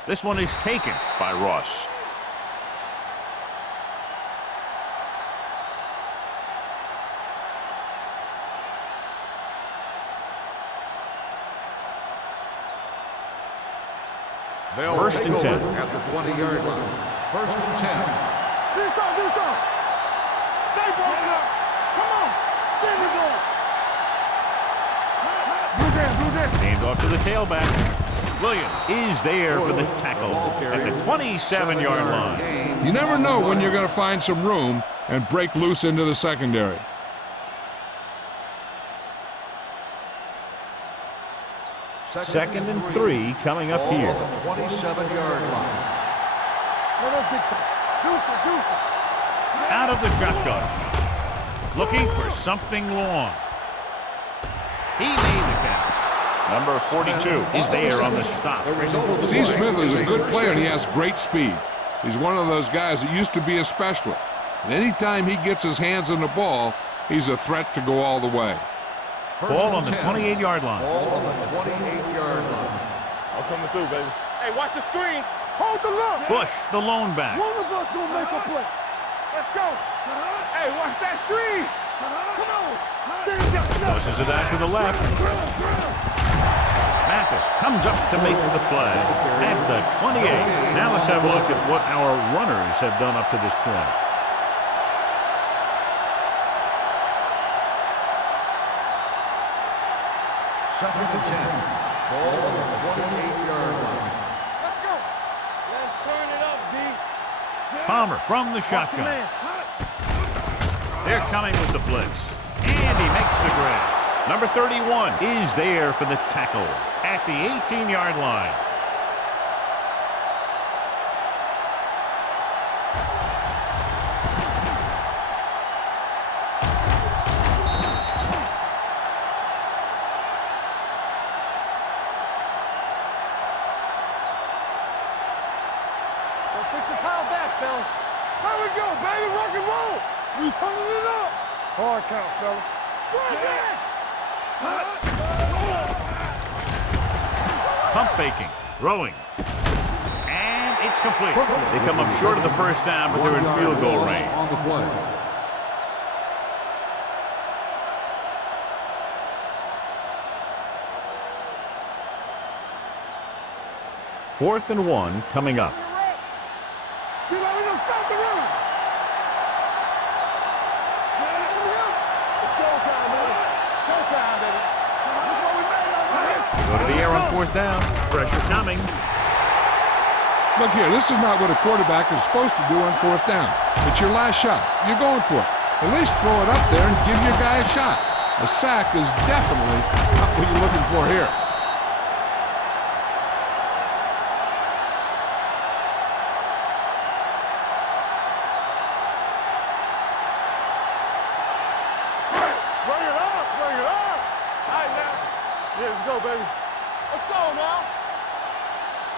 This one is taken by Ross. They'll 1st and 10 at the 20-yard line. 1st and 10. Do something. Stay broken up. Come on. There we go. Blue. Named off to the tailback. Williams is there for the tackle at the 27-yard line. You never know when you're going to find some room and break loose into the secondary. Second and 3 coming up here. Ball at the 27-yard line. Out of the shotgun. Looking for something long. He made the catch. Number 42 is there on the stop. Steve Smith is a good player and he has great speed. He's one of those guys that used to be a specialist. And anytime he gets his hands on the ball, he's a threat to go all the way. Ball on the 28-yard line. Ball on the 28-yard line. I'm coming through, baby. Hey, watch the screen. Hold the look. Bush, the lone back. One of us gonna make a play. Let's go. Hey, watch that screen. Come on. Tosses it out to the left. Mathis comes up to make the play at the 28. Now let's have a look at what our runners have done up to this point. Second and 10. Ball on the 28-yard line. Let's go. Let's turn it up, D. Palmer from the shotgun. They're coming with the blitz. And he makes the grab. Number 31 is there for the tackle at the 18-yard line. Fix the power back, fellas. There we go, baby. Rock and roll. We turning it up. Hard count, fellas. Right back. Pump faking, throwing. And it's complete. They come up short of the first down, but they're in field goal range. On the play. Fourth and 1 coming up. We gonna stop the run. It's showtime, baby. Showtime, baby. Look what we made of it. Go to the air on 4th down. Pressure coming. Look here, this is not what a quarterback is supposed to do on 4th down. It's your last shot. You're going for it. At least throw it up there and give your guy a shot. A sack is definitely not what you're looking for here. Bring it up, bring it up. All right, now. Yeah, let's go, baby. Let's go now.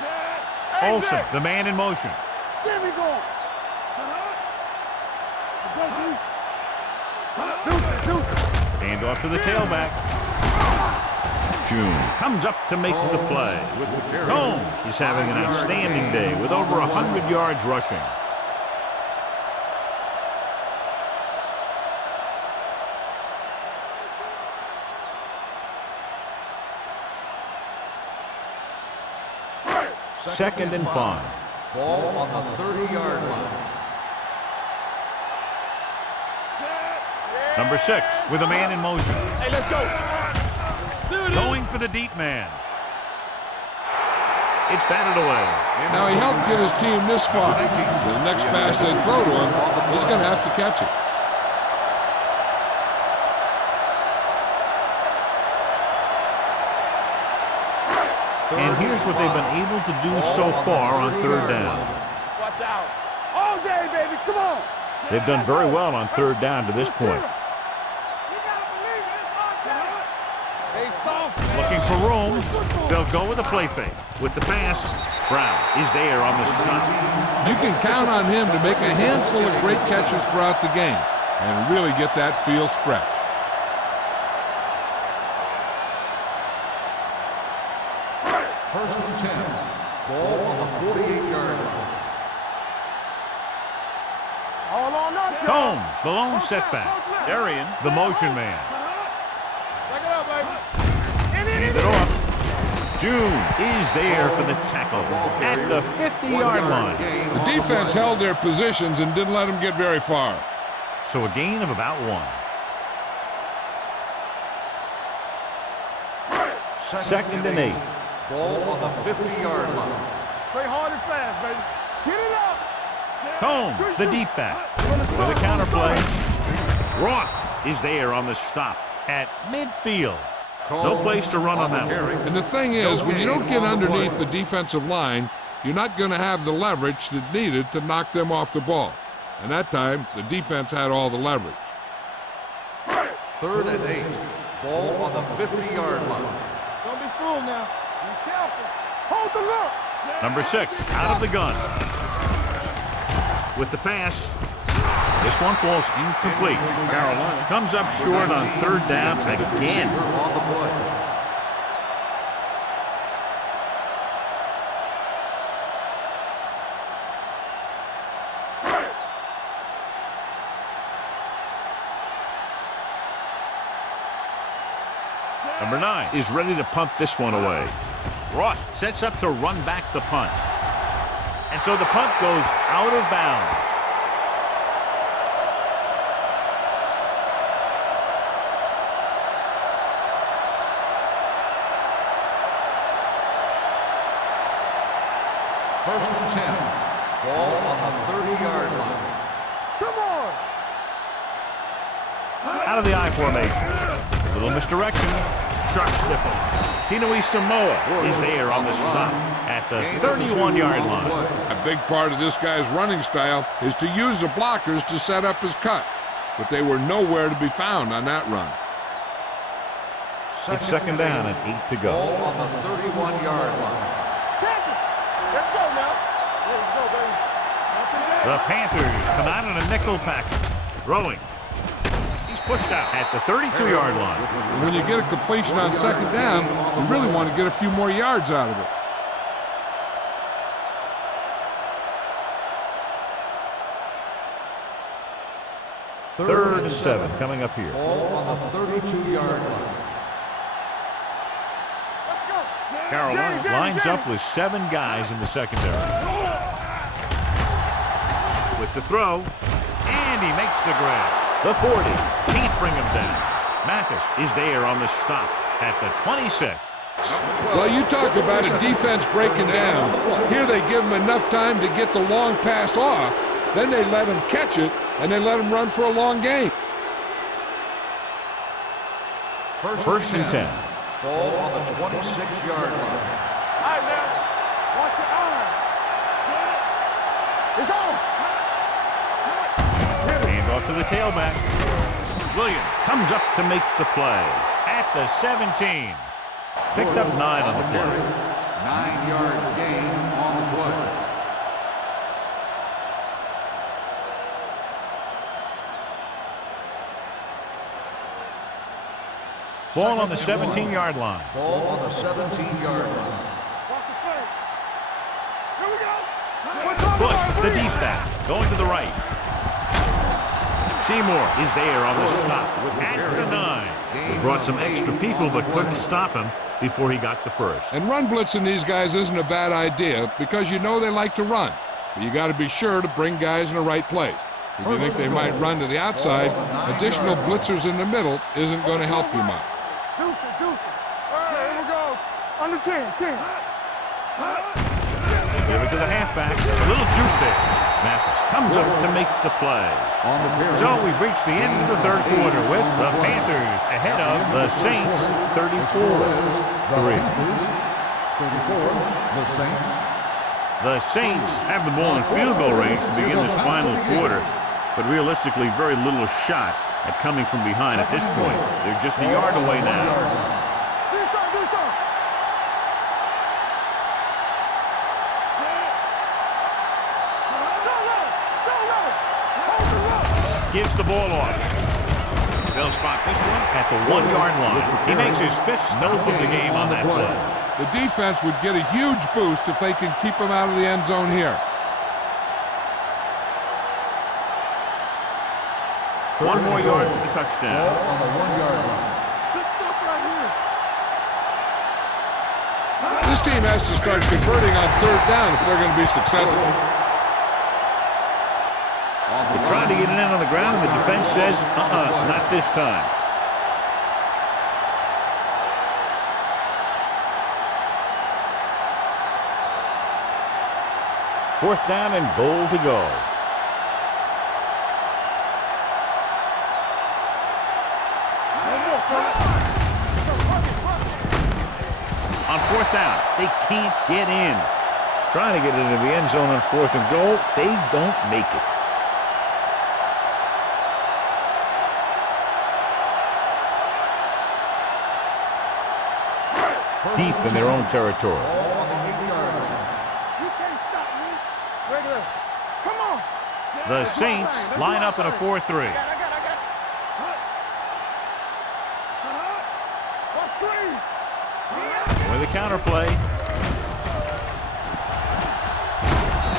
Set. Olsen, the man in motion. Get me going. Let's go, dude. Deuce. Hand off to the tailback. June comes up to make the play. Combs is having an outstanding day with over 100 yards rushing. Second and 5. Ball on the 30-yard line. Number 6 with a man in motion. Hey, let's go. Going for the deep man. It's batted away. Now, he helped get his team this far. So the next pass they throw to him, he's going to have to catch it. And here's what they've been able to do so far on 3rd down. Watch out. All day, baby. Come on. They've done very well on 3rd down to this point. Looking for room. They'll go with a play fake. With the pass, Brown is there on the stop. You can count on him to make a handful of great catches throughout the game and really get that field stretch. First and 10. Ball on the 48-yard line. All on us, y'all. Combs, the lone setback. Darian, the motion man. Back it up, baby. Hand it off. June is there for the tackle at the 50-yard line. The defense held their positions and didn't let them get very far. So a gain of about 1. Second and 8. Ball on the 50-yard line. Play hard and fast, baby. Get it up. Combs, the deep back, with a counterplay. Roth is there on the stop at midfield. No place to run on that one. And the thing is, when you don't get underneath the defensive line, you're not going to have the leverage that's needed to knock them off the ball. And that time, the defense had all the leverage. 3rd and 8. Ball on the 50-yard line. Don't be fooled now. Be careful. Hold the look. Number 6, out of the gun. With the pass, this one falls incomplete. Carolina comes up short on 3rd down again. On the play. Number 9 is ready to punt this one away. Ross sets up to run back the punt. And so the punt goes out of bounds. First and 10. Ball on the 30-yard line. Come on. Out of the I formation. Little misdirection. Sharp sniffle. Tinoi Samoa is there on the stop at the 31-yard line. A big part of this guy's running style is to use the blockers to set up his cut. But they were nowhere to be found on that run. It's second down and 8 to go. Ball on the 31-yard line. Let's go now. Let's go, baby. The Panthers come out in a nickel package. Throwing. He's pushed out at the 32-yard line. When you get a completion on second down, you really want to get a few more yards out of it. Third and 7 coming up here. Ball on the 32-yard line. Carolina lines up with 7 guys in the secondary. With the throw, and he makes the grab. The 40, can't bring him down. Mathis is there on the stop at the 26. Well, you talk about a defense breaking down. Here they give them enough time to get the long pass off. Then they let them catch it, and they let them run for a long game. First and 10. Ball on the 26-yard line. All right, now. Watch your eyes. It's on. Hand off to the tailback. Williams comes up to make the play at the 17. Picked up 9 on the play. 9-yard gain on the play. Ball on the 17-yard line. Ball on the 17-yard line. Watch the play. Here we go. Bush, the deep back, going to the right. Seymour is there on the stop at the 9. They brought some extra people but couldn't stop him before he got the first. And run blitzing these guys isn't a bad idea because you know they like to run. But you got to be sure to bring guys in the right place. If you think they might run to the outside, additional blitzers in the middle isn't going to help you much. Deuce it. All right, here we go. Under 10. Give it to the halfback. A little juke there. Mathis comes up to make the play. So we've reached the end of the third quarter with the Panthers ahead of the Saints 34-3. The Saints have the ball in field goal range to begin this final quarter, but realistically very little shot at coming from behind at this point. They're just a yard away now. Do something. Gives the ball off. They'll spot this one at the 1-yard line. He makes his 5th stop of the game on that play. The defense would get a huge boost if they can keep him out of the end zone here. 1 more yard for the touchdown. Ball on the 1-yard line. Good stuff right here. This team has to start converting on third down if they're going to be successful. They're trying to get it in on the ground, and the defense says, not this time. Fourth down and goal to go. On fourth down, they can't get in. Trying to get into the end zone on 4th and goal, they don't make it. Deep in their own territory. Ball on the 8-yard line. You can't stop me. Regular. Come on. The Saints line up in a 4-3. I got it. Watch screen. With a counterplay.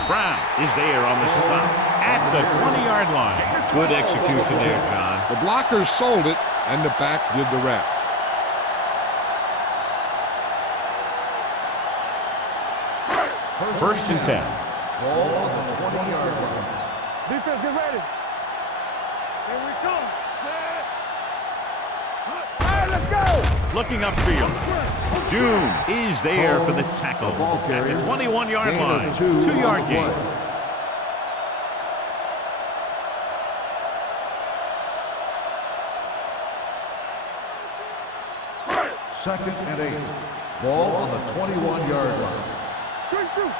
Brown is there on the stop at the 20-yard line. Good execution there, John. The blockers sold it, and the back did the rest. First and 10. Ball on the 20-yard line. Defense, get ready. Here we come. All right, let's go. Looking upfield. June is there for the tackle at the 21-yard line. 2-yard gain. Second and 8. Ball on the 21-yard line. Good shoot.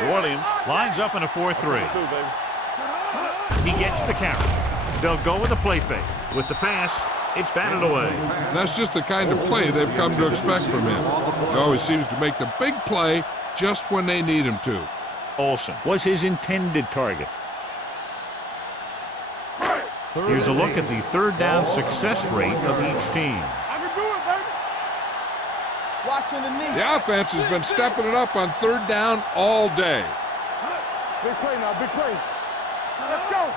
New Orleans lines up in a 4-3. He gets the carry. They'll go with a play fake. With the pass, it's batted away. That's just the kind of play they've come to expect from him. He always seems to make the big play just when they need him to. Olsen was his intended target. Here's a look at the third down success rate of each team. I can do it, baby. Watching the knee. The offense has been stepping it up on third down all day. Big play now, big play. Let's go.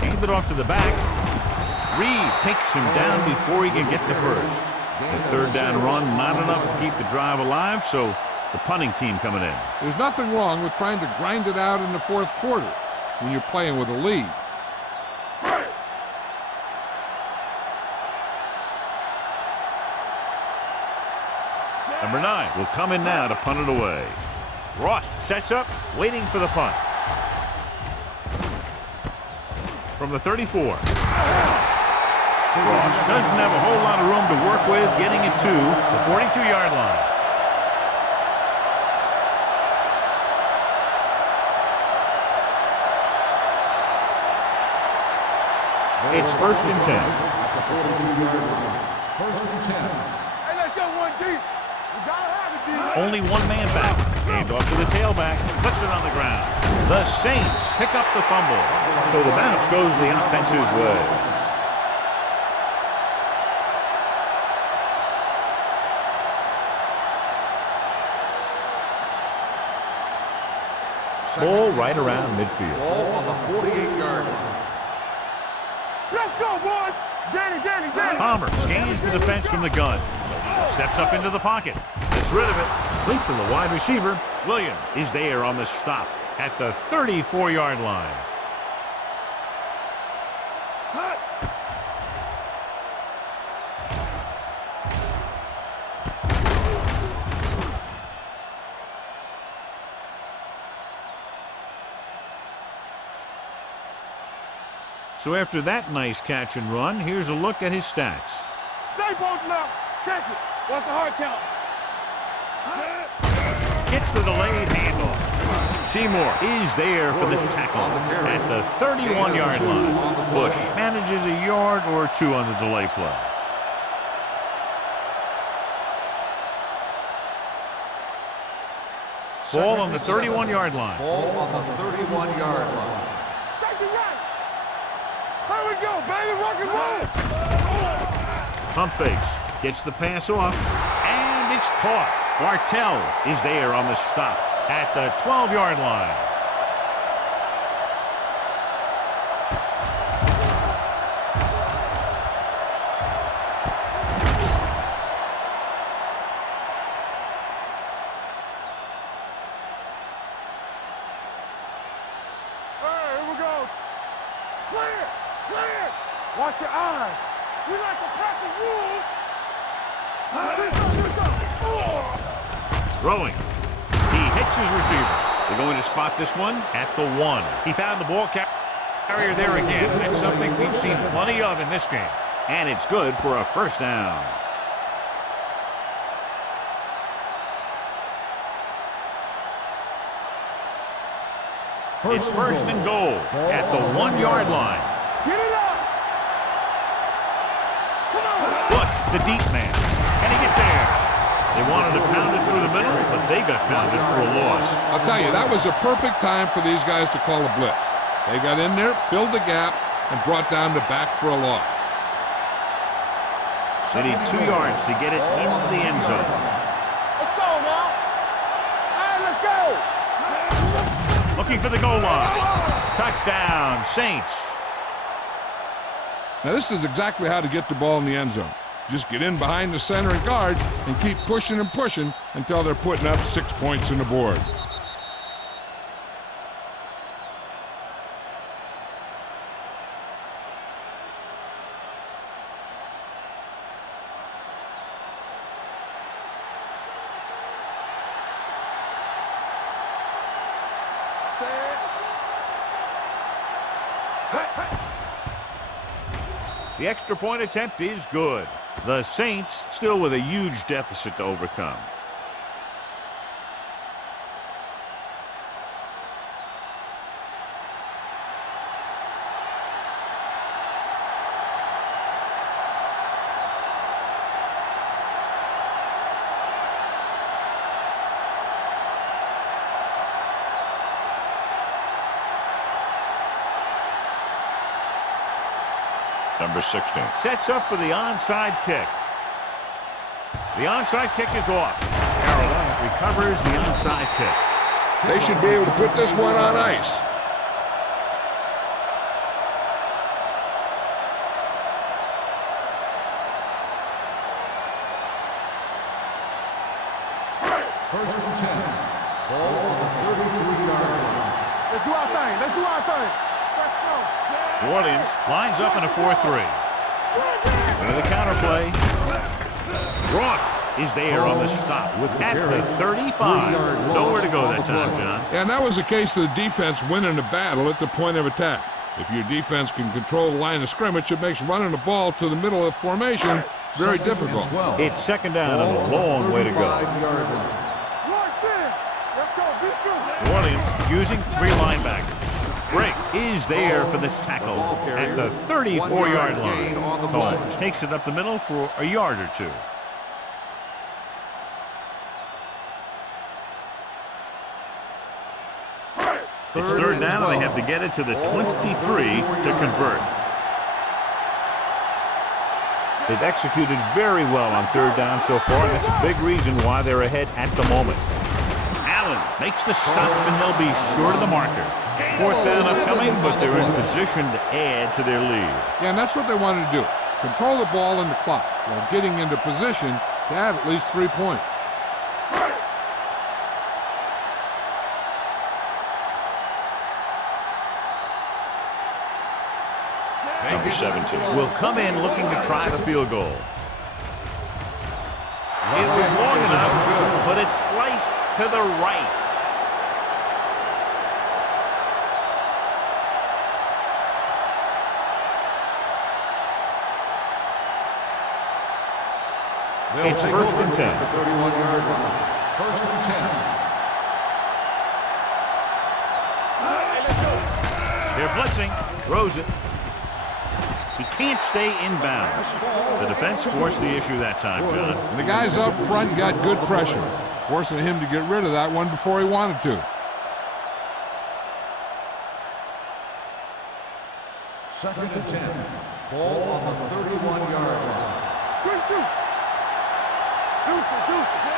Hand it off to the back. Reed takes him down before he can get the first. The third down run, not enough to keep the drive alive, so the punting team coming in. There's nothing wrong with trying to grind it out in the fourth quarter when you're playing with a lead. Number 9 will come in now to punt it away. Ross sets up, waiting for the punt. From the 34. Ross doesn't have a whole lot of room to work with, getting it to the 42-yard line. It's 1st and 10. First and 10. Hey, let's go one deep. You gotta have it, deep. Only one man back. Hand off to the tailback. Puts it on the ground. The Saints pick up the fumble. So the bounce goes the offense's way. Ball right around midfield. Ball on the 48-yard line. Let's go, boys. Danny. Palmer scans the defense from the gun. Steps up into the pocket. Gets rid of it. Complete to the wide receiver. Williams is there on the stop at the 34-yard line. So after that nice catch and run, here's a look at his stats. Stay posted up. Check it. What's the hard count? Gets the delayed handoff. Seymour is there for the tackle at the 31-yard line. Bush manages a yard or two on the delay play. Ball on the 31-yard line. Ball on the 31-yard line. Take it right. Here we go, baby. Rock and roll. Pump fakes. Gets the pass off. And it's caught. Bartell is there on the stop at the 12-yard line. Here we go. Clear. Watch your eyes. We like to practice rules. Throwing. He hits his receiver. They're going to spot this one at the 1. He found the ball carrier there again. That's something we've seen plenty of in this game. And it's good for a first down. It's 1st and goal at the 1-yard line. Get it up. Come on. Bush, the deep man. Can he get there? They wanted to pound it through the middle, but they got pounded for a loss. I'll tell you, that was a perfect time for these guys to call a blitz. They got in there, filled the gap, and brought down the back for a loss. They need 2 yards to get it into the end zone. Let's go now. All right, let's go. Looking for the goal line. Touchdown, Saints. Now, this is exactly how to get the ball in the end zone. Just get in behind the center and guard and keep pushing and pushing until they're putting up 6 points on the board. The extra point attempt is good. The Saints still with a huge deficit to overcome. Number 16. Sets up for the onside kick. The onside kick is off. Carolina recovers the onside kick. They should be able to put this one on ice. First and 10. Ball on the 33-yard line. Let's do our thing. Let's go. New Orleans lines up in a 4-3. Into the counter play. Roth is there on the stop at the 35. Nowhere to go that time, John. And that was the case of the defense winning the battle at the point of attack. If your defense can control the line of scrimmage, it makes running the ball to the middle of the formation very difficult. It's second down and a long way to go. New Orleans using 3 linebackers. Break is there for the tackle at the 34-yard line. Combs takes it up the middle for a yard or 2. It's third down, and they have to get it to the 23 to convert. They've executed very well on third down so far, and that's a big reason why they're ahead at the moment. Allen makes the stop, and they'll be short of the marker. Fourth down upcoming, but they're in position to add to their lead. Yeah, and that's what they wanted to do. Control the ball and the clock while getting into position to add at least 3 points. Number 17 will come in looking to try the field goal. It was long enough, but it's sliced to the right. It's first and 10. 31-yard line. First and 10. They're blitzing. Throws it. He can't stay in bounds. The defense forced the issue that time, John. And the guys up front got good pressure, forcing him to get rid of that one before he wanted to. Second and 10. Ball on the 31-yard line.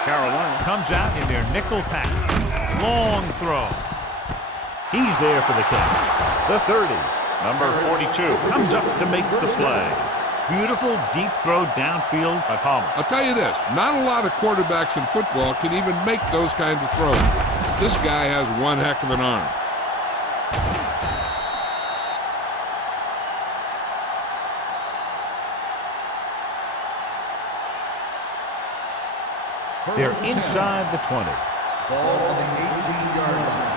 Carolina comes out in their nickel pack. Long throw. He's there for the catch. The 30. Number 42 comes up to make the play. Beautiful deep throw downfield by Palmer. I'll tell you this, not a lot of quarterbacks in football can even make those kinds of throws. This guy has one heck of an arm. They're inside the 20. Ball on the 18-yard line.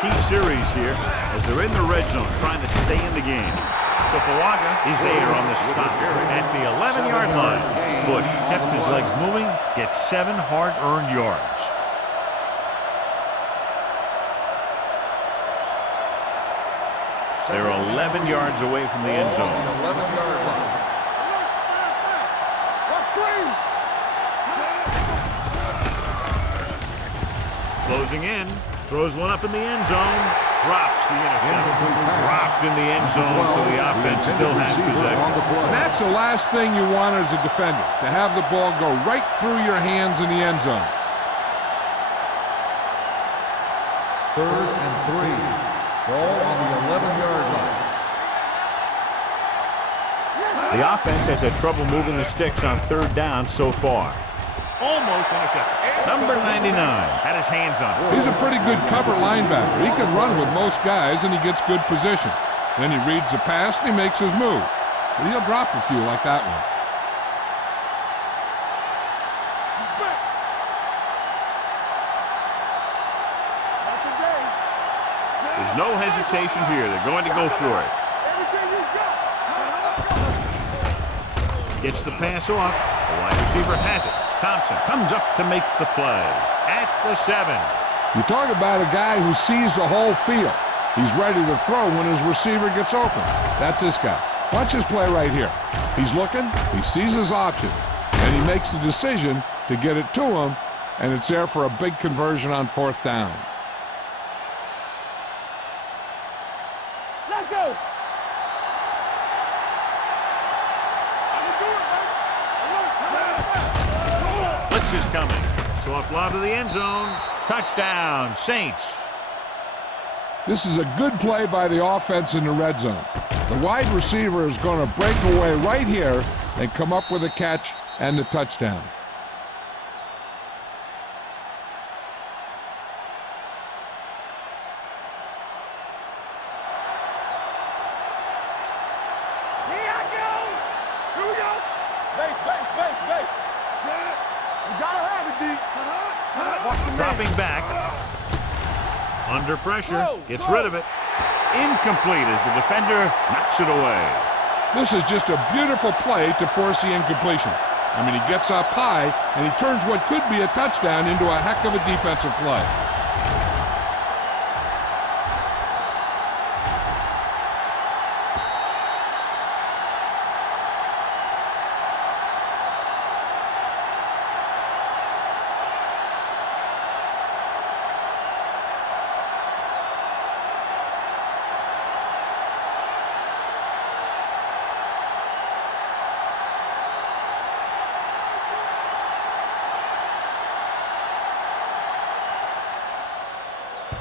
Key series here as they're in the red zone trying to stay in the game. Sopoaga is there on the stop at the 11-yard line. Bush kept his legs moving, gets 7 hard-earned yards. They're 11 yards away from the end zone. 11-yard line. Closing in. Throws one up in the end zone. Drops the interception. Dropped in the end zone, so the offense still has possession. And that's the last thing you want as a defender, to have the ball go right through your hands in the end zone. Third and 3. Ball on the 11-yard line. The offense has had trouble moving the sticks on third down so far. Almost intercepted. Number 99 had his hands on it. He's a pretty good cover linebacker. He can run with most guys, and he gets good position. Then he reads the pass, and he makes his move. But he'll drop a few like that one. There's no hesitation here. They're going to go for it. Gets the pass off. The wide receiver has it. Thompson comes up to make the play at the 7. You talk about a guy who sees the whole field. He's ready to throw when his receiver gets open. That's this guy. Watch his play right here. He's looking, he sees his option, and he makes the decision to get it to him, and it's there for a big conversion on fourth down. Let's go. Blitz is coming. Soft lob to the end zone. Touchdown, Saints. This is a good play by the offense in the red zone. The wide receiver is going to break away right here and come up with a catch and the touchdown. Here I go. Here we go. You gotta have it, D. Dropping back. Under pressure. Gets rid of it. Incomplete as the defender knocks it away. This is just a beautiful play to force the incompletion. I mean, he gets up high, and he turns what could be a touchdown into a heck of a defensive play.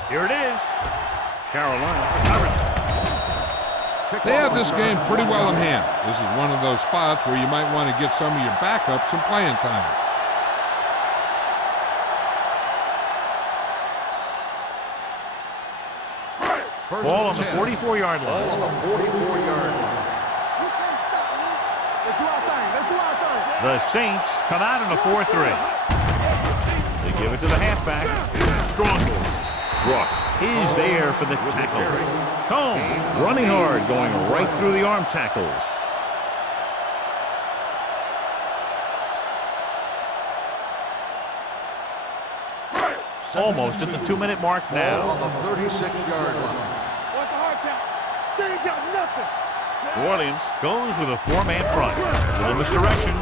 Here it is. Carolina recovers. They have this game pretty well in hand. This is one of those spots where you might want to get some of your backups some playing time. Ball on the 44-yard line. Ball on the 44-yard line. Let's do our thing. Let's do our thing. The Saints come out in a 4-3. They give it to the halfback. Strong ball. Rook is there for the tackle. Combs running hard, going right through the arm tackles. Almost at the 2-minute mark Ball now. on the 36-yard line. What's the hard count? They ain't got nothing. New Orleans goes with a 4-man front. A little misdirection.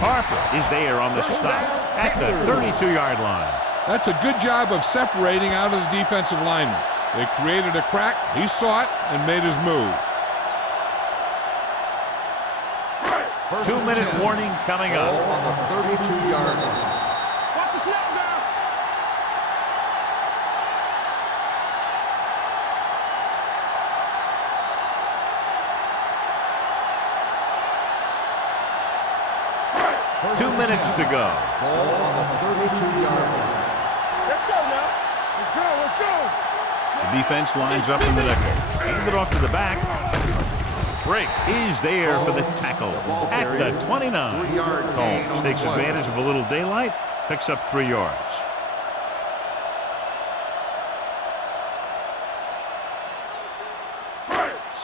Harper is there on the stop at the 32-yard line. That's a good job of separating out of the defensive lineman. They created a crack, he saw it, and made his move. 2-minute warning coming Ball up. on the 32-yard line. Watch the snap down. First 2 and minutes 10. to go. Ball on the 32-yard line. Let's go now. Let's go. Let's go. The defense lines up in the nickel. Hand it off to the back. Break is there for the tackle at the 29. 3-yard gain Combs on the takes play. advantage of a little daylight, picks up 3 yards.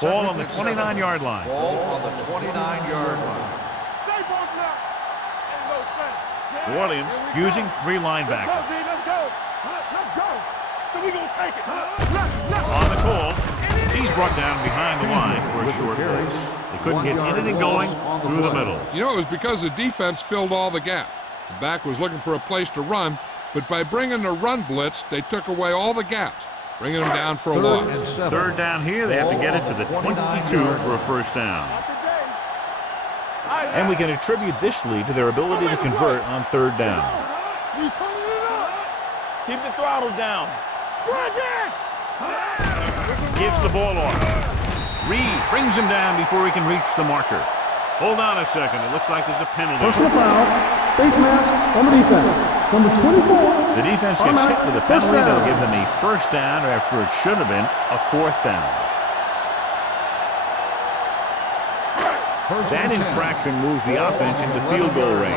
Ball on the 29-yard line. Ball on the 29-yard line. Stay posted up. Ain't no thing. New Orleans using 3 Let's go, linebackers. D. Let's go. Let's go. So we gonna take it. Let's On the call, he's brought down behind the line for a short race. They couldn't get anything going through the middle. You know, it was because the defense filled all the gap. The back was looking for a place to run, but by bringing the run blitz, they took away all the gaps, bringing them down for a Third loss. and 7. Third down here, they have to get it to the 22 for a first down. And we can attribute this lead to their ability to convert on third down. We turning it up. Keep the throttle down. Run it. Gives the ball off. Reed brings him down before he can reach the marker. Hold on a second. It looks like there's a penalty. Personal foul. Face mask on the defense. Number 24. The defense gets hit with a First penalty. down. They'll give them a first down after it should have been a fourth down. First That and 10. infraction moves the offense into field goal range.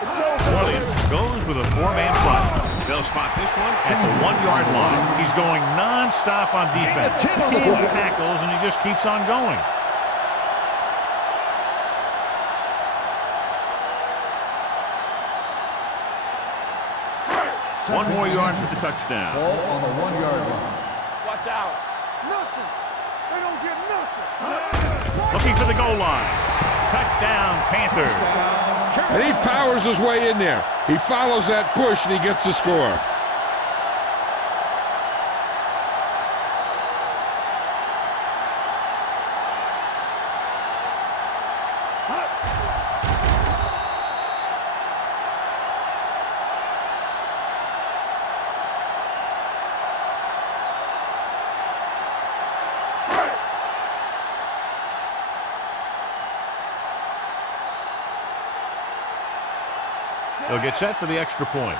New Orleans goes with a 4-man front. They'll spot this one at the 1-yard line. He's going non-stop on defense. 10 tackles, and he just keeps on going. One more yard for the touchdown. Ball on the 1-yard line. Watch out. Nothing. They don't get nothing. Looking for the goal line. Touchdown, Panthers. And he powers his way in there. He follows that push, and he gets the score. They'll get set for the extra point.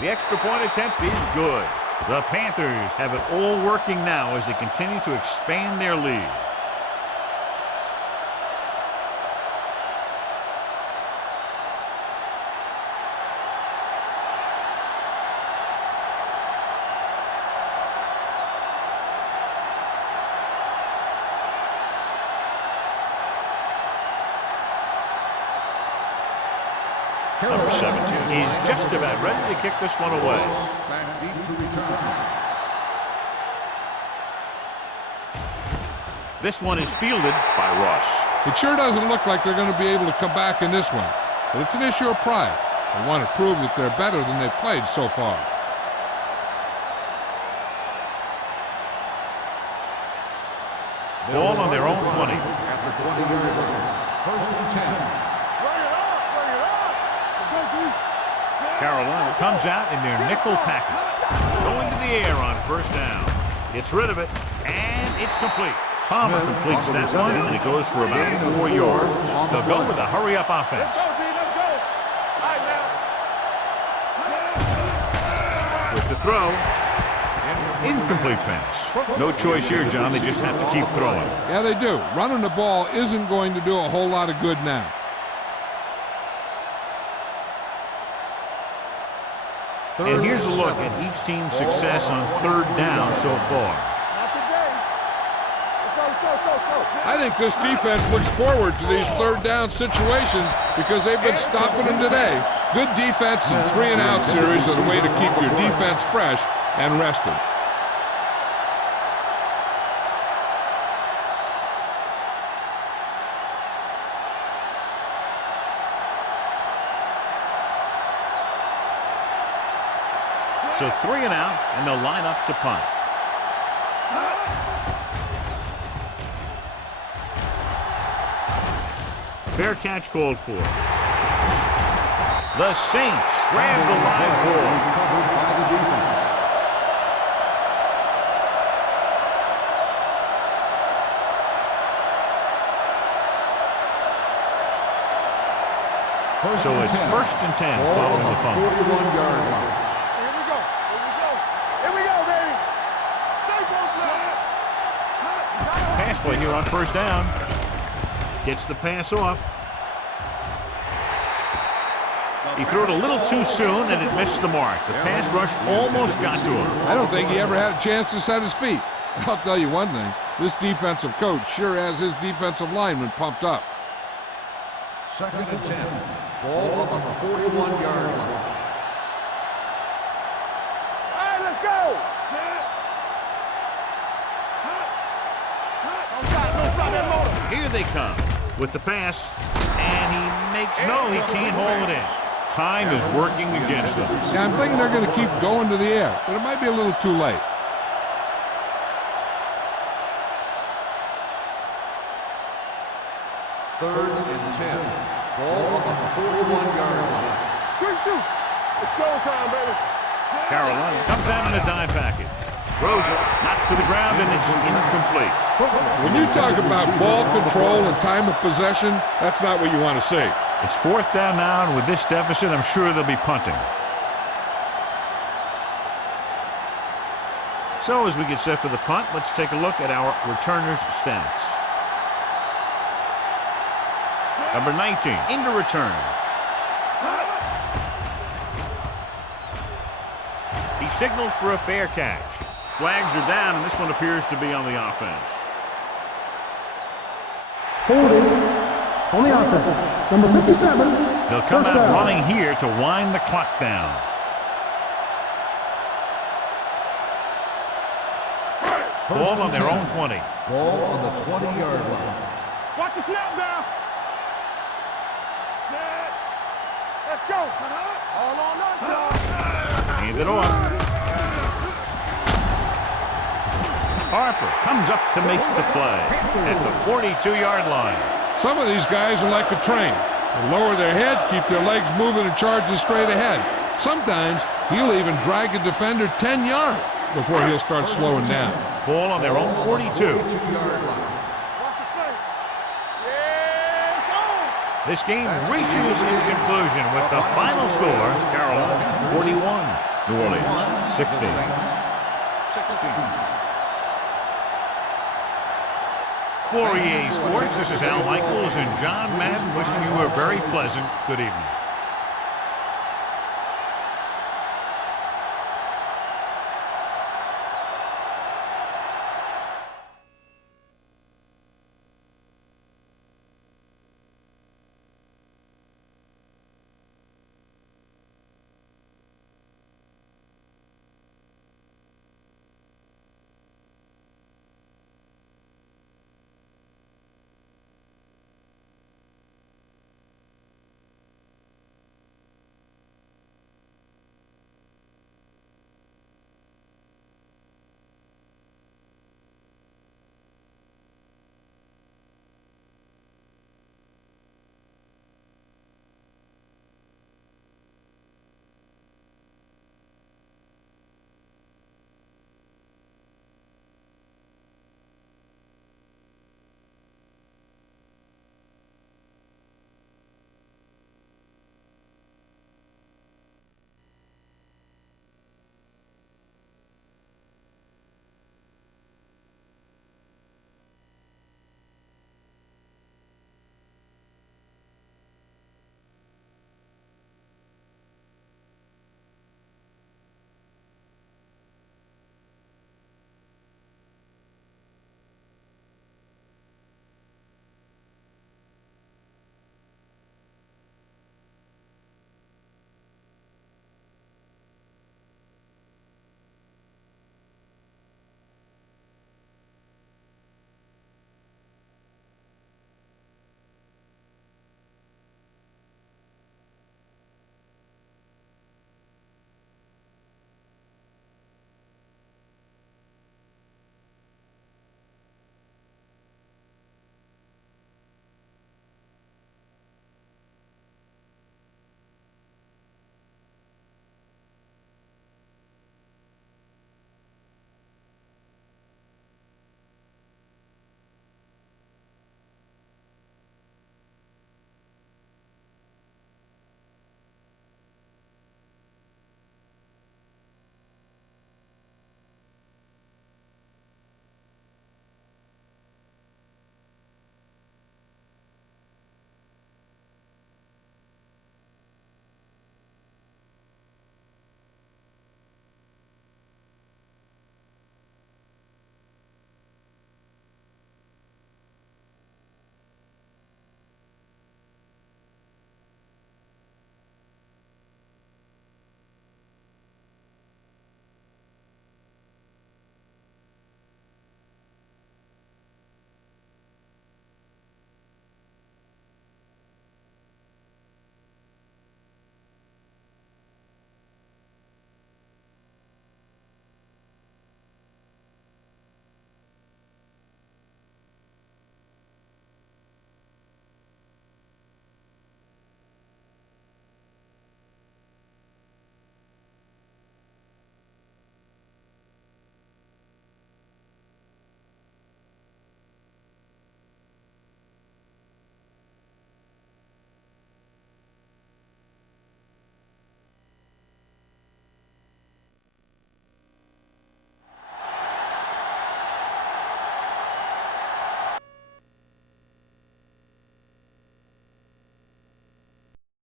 The extra point attempt is good. The Panthers have it all working now as they continue to expand their lead. Number 17 is just about ready to kick this one away. Back deep to return. This one is fielded by Ross. It sure doesn't look like they're going to be able to come back in this one, but it's an issue of pride. They want to prove that they're better than they've played so far. Ball on their own 20. At the 20-yard line. First and 10. Carolina comes out in their nickel package. Going to the air on first down. Gets rid of it, and it's complete. Palmer completes that one, and it goes for about 4 yards. They'll go with a hurry-up offense. With the throw, incomplete pass. No choice here, John. They just have to keep throwing. Yeah, they do. Running the ball isn't going to do a whole lot of good now. And here's a look at each team's success on third down so far. I think this defense looks forward to these third down situations because they've been stopping them today. Good defense and 3-and-out series are the way to keep your defense fresh and rested. So 3-and-out, and they'll line up to punt. Fair catch called for. The Saints grab the live ball. Covered by the defense. So it's first and 10 following the fumble. 41-yard line. Pass play here on first down. Gets the pass off. He threw it a little too soon, and it missed the mark. The pass rush almost got to him. I don't think he ever had a chance to set his feet. I'll tell you one thing. This defensive coach sure has his defensive linemen pumped up. Second and 10. Ball on the 41-yard line. All right, let's go. Here they come with the pass, and he makes no, he can't haul it in. Time is working against them. Yeah, I'm thinking they're going to keep going to the air, but it might be a little too late. Third and 10. Ball on the 41-yard line. Good shoot. It's showtime, baby. Carolina comes out in a dime package. Throws it, knocked to the ground, and it's incomplete. When you talk about ball control and time of possession, that's not what you want to see. It's fourth down now, and with this deficit, I'm sure they'll be punting. So as we get set for the punt, let's take a look at our returners' stats. Number 19, into return. He signals for a fair catch. Flags are down, and this one appears to be on the offense. Holding on the offense. Number 57. They'll come First out down. running here to wind the clock down. Ball on their own 20. Ball on the 20-yard line. Watch the snap now. Set. Let's go. All on us, y'all. Hand it off. Harper comes up to make the play at the 42-yard line. Some of these guys are like a train. They lower their head, keep their legs moving, and charges straight ahead. Sometimes he'll even drag a defender 10 yards before he'll start slowing down. Ball on their own 42. 42-yard line. Watch the play. Yeah, it's on. This game reaches its conclusion with the final score, Carolina 41, New Orleans 16. 16. For EA Sports, this is Al Michaels and John Madden wishing you a very pleasant good evening.